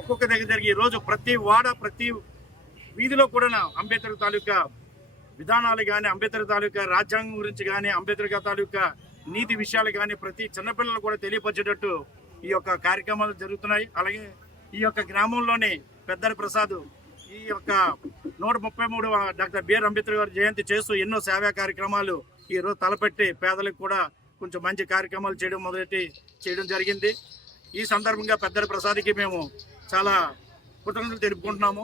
ఒక్కొక్క దగ్గర ఈరోజు ప్రతి వాడ ప్రతి వీధిలో కూడా అంబేద్కర్ తాలూకా విధానాలు కానీ, అంబేద్కర్ తాలూకా రాజ్యాంగం గురించి కానీ, అంబేద్కర్ తాలూకా నీతి విషయాలు కానీ ప్రతి చిన్నపిల్లలు కూడా తెలియపరిచేటట్టు ఈ యొక్క కార్యక్రమాలు జరుగుతున్నాయి. అలాగే ఈ యొక్క గ్రామంలోని పెద్దడి ప్రసాద్ ఈ యొక్క 133వ డాక్టర్ బిఆర్ అంబేద్కర్ గారి జయంతి చేస్తూ ఎన్నో సేవా కార్యక్రమాలు ఈరోజు తలపెట్టి పేదలకు కూడా కొంచెం మంచి కార్యక్రమాలు చేయడం జరిగింది. ఈ సందర్భంగా పెద్దడి ప్రసాద్కి మేము చాలా కృతజ్ఞతలు తెలుపుకుంటున్నాము.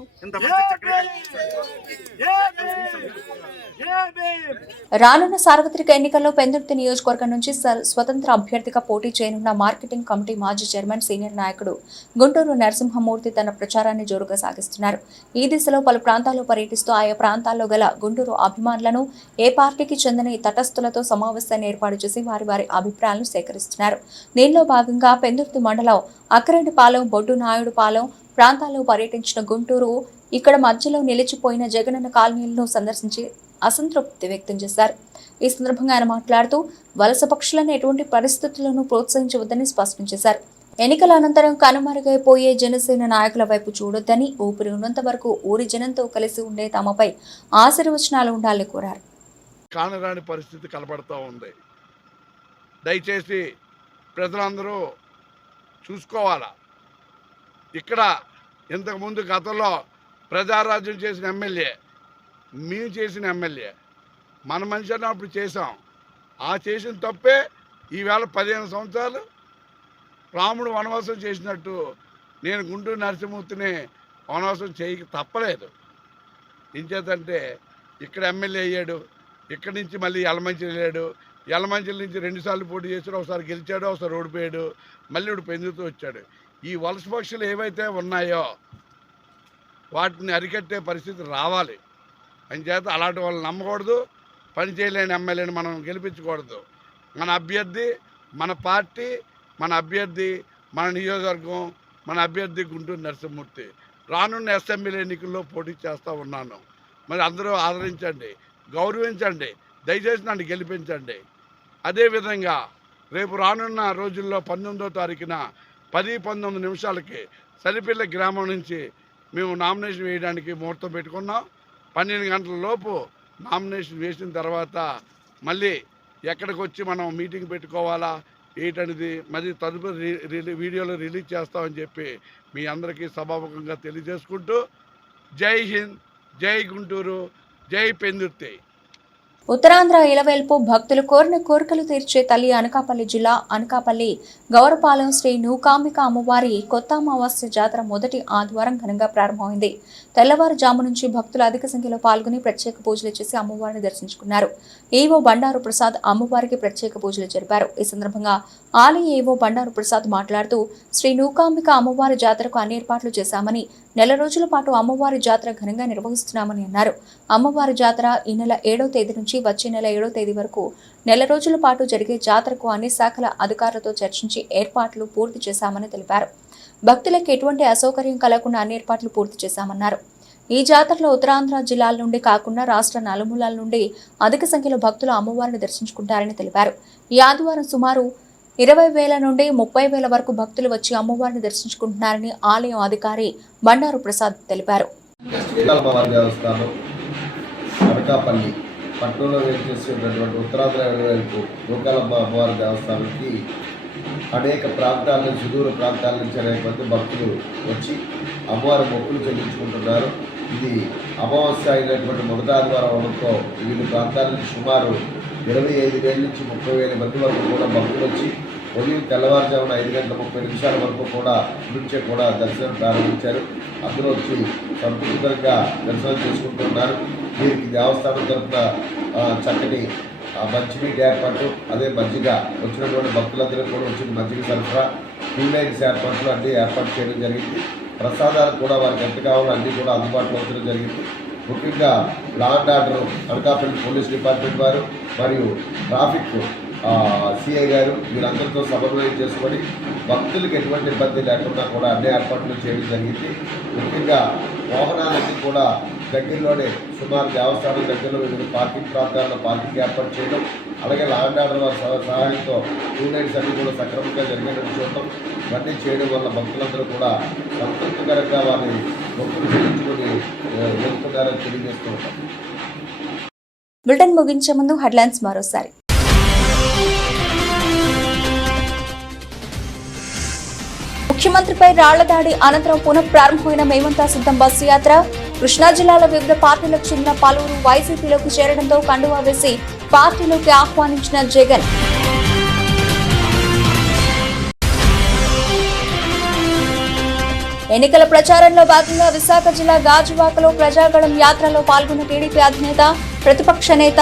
రానున్న సార్వత్రిక ఎన్నికల్లో పెందుర్తి నియోజకవర్గం నుంచి స్వతంత్ర అభ్యర్థిగా పోటీ చేయనున్న మార్కెటింగ్ కమిటీ మాజీ చైర్మన్ సీనియర్ నాయకుడు గుంటూరు నరసింహమూర్తి తన ప్రచారాన్ని జోరుగా సాగిస్తున్నారు. ఈ దిశలో పలు ప్రాంతాల్లో పర్యటిస్తూ ఆయా ప్రాంతాల్లో గల గుంటూరు అభిమానులను, ఏ పార్టీకి చెందిన తటస్థులతో సమావేశాన్ని ఏర్పాటు చేసి వారి అభిప్రాయాలను సేకరిస్తున్నారు. దీనిలో భాగంగా పెందుర్తి మండలం అక్కరెడ్డిపాలెం, బొడ్డు నాయుడుపాలెం ప్రాంతాల్లో పర్యటించిన గుంటూరు ఇక్కడ మధ్యలో నిలిచిపోయిన జగనన్న కాలనీలను సందర్శించి అసంతృప్తి వ్యక్తం చేశారు. ఈ సందర్భంగా ఆయన మాట్లాడుతూ వలస పక్షులను ఎటువంటి పరిస్థితులను ప్రోత్సహించవద్దని స్పష్టం చేశారు. ఎన్నికల అనంతరం కనుమరుగైపోయే జనసేన నాయకుల వైపు చూడొద్దని, ఊపిరి ఉన్నంత వరకు ఊరి జనంతో కలిసి ఉండే తమపై ఆశీర్వచనాలు ఉండాలని కోరారు. కానరాని పరిస్థితి కనబడుతూ ఉంది. దయచేసి ప్రజలందరూ చూసుకోవాలా. ఇక్కడ ఇంతకుముందు గతంలో ప్రజారాజ్యం చేసిన ఎమ్మెల్యే, మేము చేసిన ఎమ్మెల్యే, మన మనిషి అప్పుడు చేసాం. ఆ చేసిన తప్పే ఈవేళ 15 సంవత్సరాలు రాముడు వనవాసం చేసినట్టు నేను గుంటూరు నరసింహమూర్తిని వనవాసం చేయక తప్పలేదు. ఏం చేతంటే ఇక్కడ ఎమ్మెల్యే అయ్యాడు, ఇక్కడి నుంచి మళ్ళీ యలమంచిలి వెళ్ళాడు. యలమంచిలి నుంచి 2 సార్లు పోటీ చేశాడు. ఒకసారి గెలిచాడు, ఒకసారి ఓడిపోయాడు. మళ్ళీ ఇప్పుడు పెందుతూ వచ్చాడు. ఈ వలస పక్షులు ఏవైతే ఉన్నాయో వాటిని అరికట్టే పరిస్థితి రావాలి. అంచేత అలాంటి వాళ్ళని నమ్మకూడదు. పని చేయలేని ఎమ్మెల్యేని మనం గెలిపించకూడదు. మన అభ్యర్థి, మన పార్టీ, మన అభ్యర్థి, మన నియోజకవర్గం, మన అభ్యర్థి గుంటూరు నరసింహమూర్తి. రానున్న అసెంబ్లీ ఎన్నికల్లో పోటీ చేస్తూ ఉన్నాను. మరి అందరూ ఆదరించండి, గౌరవించండి, దయచేసి నన్ను గెలిపించండి. అదేవిధంగా రేపు రానున్న రోజుల్లో 19వ తారీఖున 10-19 నిమిషాలకి సరిపిల్ల గ్రామం నుంచి మేము నామినేషన్ వేయడానికి ముహూర్తం పెట్టుకున్నాం. 12 గంటల లోపు నామినేషన్ వేసిన తర్వాత మళ్ళీ ఎక్కడికి వచ్చి మనం మీటింగ్ పెట్టుకోవాలా ఏంటనేది మరి తదుపరి వీడియోలో రిలీజ్ చేస్తామని చెప్పి మీ అందరికీ సభాముఖంగా తెలియజేసుకుంటూ జై హింద్, జై గుంటూరు, జై పెందుర్తి. ఉత్తరాంధ్ర ఇలవేల్పు భక్తులు కోరిన కోరికలు తీర్చే తల్లి అనకాపల్లి జిల్లా అనకాపల్లి గౌరపాలెం శ్రీ నూకాంబిక అమ్మవారి కొత్త అమావాస్య జాతర మొదటి ఆదివారం ఘనంగా ప్రారంభమైంది. తెల్లవారుజాము నుంచి భక్తులు అధిక సంఖ్యలో పాల్గొని ప్రత్యేక పూజలు చేసి అమ్మవారిని దర్శించుకున్నారు. ఈవో బండారు ప్రసాద్ అమ్మవారికి ప్రత్యేక పూజలు జరిపారు. ఈ సందర్భంగా ఆలయ ఈవో బండారు ప్రసాద్ మాట్లాడుతూ శ్రీ నూకాంబిక అమ్మవారి జాతరకు అన్ని ఏర్పాట్లు చేశామని, నెల రోజుల పాటు అమ్మవారి జాతర ఘనంగా నిర్వహిస్తున్నామని అన్నారు. అమ్మవారి జాతర ఈ నెల 7వ తేదీ నుంచి వచ్చే నెల 7వ తేదీ వరకు నెల రోజుల పాటు జరిగే జాతరకు అన్ని శాఖల అధికారులతో చర్చించి ఏర్పాట్లు పూర్తి చేశామని తెలిపారు. భక్తులకు ఎటువంటి అసౌకర్యం కలగకుండా అన్ని ఏర్పాట్లు పూర్తి చేశామన్నారు. ఈ జాతరలో ఉత్తరాంధ్ర జిల్లాల నుండి కాకుండా రాష్ట్ర నలుమూలల నుండి అధిక సంఖ్యలో భక్తులు అమ్మవారిని దర్శించుకుంటారని తెలిపారు. ఈ ఆదివారం సుమారు 20,000 నుండి 30,000 వరకు భక్తులు వచ్చి అమ్మవారిని దర్శించుకుంటున్నారని ఆలయం అధికారి బండారు ప్రసాద్ తెలిపారు. అనకాపల్లి పట్టణంలో వేచేసినటువంటి ఉత్తరాంధ్ర వైపు నూకాలమ్మ అమ్మవారి దేవస్థానానికి అనేక ప్రాంతాల నుంచి, సుదూర ప్రాంతాల నుంచి అనేక మంది భక్తులు వచ్చి అమ్మవారి మొక్కులు చెల్లించుకుంటున్నారు. ఇది అమావాస్య అయినటువంటి మొదటి ఆదివారం అవడంతో వివిధ ప్రాంతాల నుంచి సుమారు 25,000 నుంచి 30,000 మంది వరకు కూడా భక్తులు వచ్చి ఉదయం తెల్లవారుజామున 5:30 వరకు కూడా నుంచే కూడా దర్శనం ప్రారంభించారు. అందరూ వచ్చి సంతృప్తికరంగా దర్శనం చేసుకుంటున్నారు. వీరికి దేవస్థానం తరఫున చక్కటి మంచినీటి ఏర్పాటు, అదే మజ్జిగ వచ్చినటువంటి భక్తులందరూ కూడా వచ్చిన మజ్జిగ సరఫరా, క్యూలైన్స్ ఏర్పాట్లు అన్నీ ఏర్పాటు చేయడం జరిగింది. ప్రసాదాలు కూడా వారికి ఎంత కావాలో అన్నీ కూడా అందుబాటులో ఉంచడం జరిగింది. ముఖ్యంగా law and order Anakapalli police department వారు మరియు ట్రాఫిక్ సిఐ గారు వీరందరితో సమన్వయం చేసుకొని భక్తులకు ఎటువంటి ఇబ్బంది లేకుండా కూడా అన్ని ఏర్పాట్లు చేయడం జరిగింది. ముఖ్యంగా వాహనాలన్నీ కూడా దగ్గరలోనే సుమారు దేవస్థానం దగ్గరలో వివిధ పార్కింగ్ ప్రాంతాల్లో పార్కింగ్ ఏర్పాటు చేయడం, అలాగే లా అండ్ ఆర్డర్ వారి సహాయంతో టూలైట్స్ అన్నీ కూడా సక్రమంగా జరిగేటట్టు చూడటం, ఇవన్నీ చేయడం వల్ల భక్తులందరూ కూడా సంతృప్తికరంగా వారిని భక్తులు చెల్లించుకొని వెళ్తున్నారని తెలియజేస్తూ ఉంటాం. బులెటిన్ ముగించే ముందు హెడ్లైన్స్ మరోసారి. ముఖ్యమంత్రిపై రాళ్ల దాడి అనంతరం పునః ప్రారంభమైన మేమంతా సిద్ధం బస్సు యాత్ర. కృష్ణా జిల్లాలో వివిధ పార్టీలకు చెందిన పలువురు వైసీపీలోకి చేరడంతో కండువా వేసి పార్టీలోకి ఆహ్వానించిన జగన్. ఎన్నికల ప్రచారంలో భాగంగా విశాఖ జిల్లా గాజువాకలో ప్రజాగళం యాత్రలో పాల్గొన్న టీడీపీ అధినేత, ప్రతిపక్ష నేత.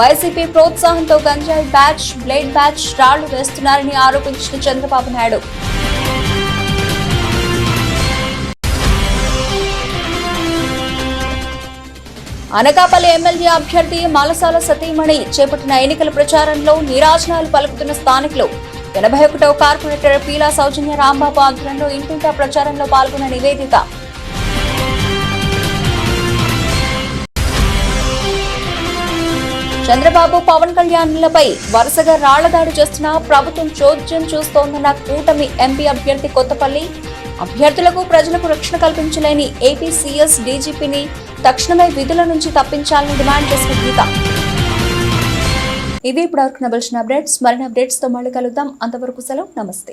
వైసీపీ ప్రోత్సాహంతో గంజాయి బ్యాచ్, బ్లేడ్ బ్యాచ్ రాళ్లు వేస్తున్నారని ఆరోపించిన చంద్రబాబు నాయుడు. అనకాపల్లి ఎమ్మెల్యే అభ్యర్థి మాలసాల సతీమణి చేపట్టిన ఎన్నికల ప్రచారంలో నీరాజనాలు పలుకుతున్న స్థానికులు. 81వ కార్పొరేటర్ పీలా సౌజన్య రాంబాబు ఆధ్వర్యంలో ఇంటింటా ప్రచారంలో పాల్గొన్న నివేదిక. చంద్రబాబు, పవన్ కళ్యాణ్లపై వరుసగా రాళ్ల దాడి చేస్తున్న ప్రభుత్వం చోద్యం చూస్తోందన్న కూటమి ఎంపీ అభ్యర్థి కొత్తపల్లి. అభ్యర్థులకు, ప్రజలకు రక్షణ కల్పించలేని ఏపీ సీఎస్ డీజీపీని తక్షణమే విధుల నుంచి తప్పించాలని డిమాండ్ చేసిన గీత. ఇవి ఇప్పటివరకు నబల్సిన అప్డేట్స్. మరిన్ని అప్డేట్స్ తో మళ్ళీ కలుద్దాం. అంతవరకు సెలవు. నమస్తే.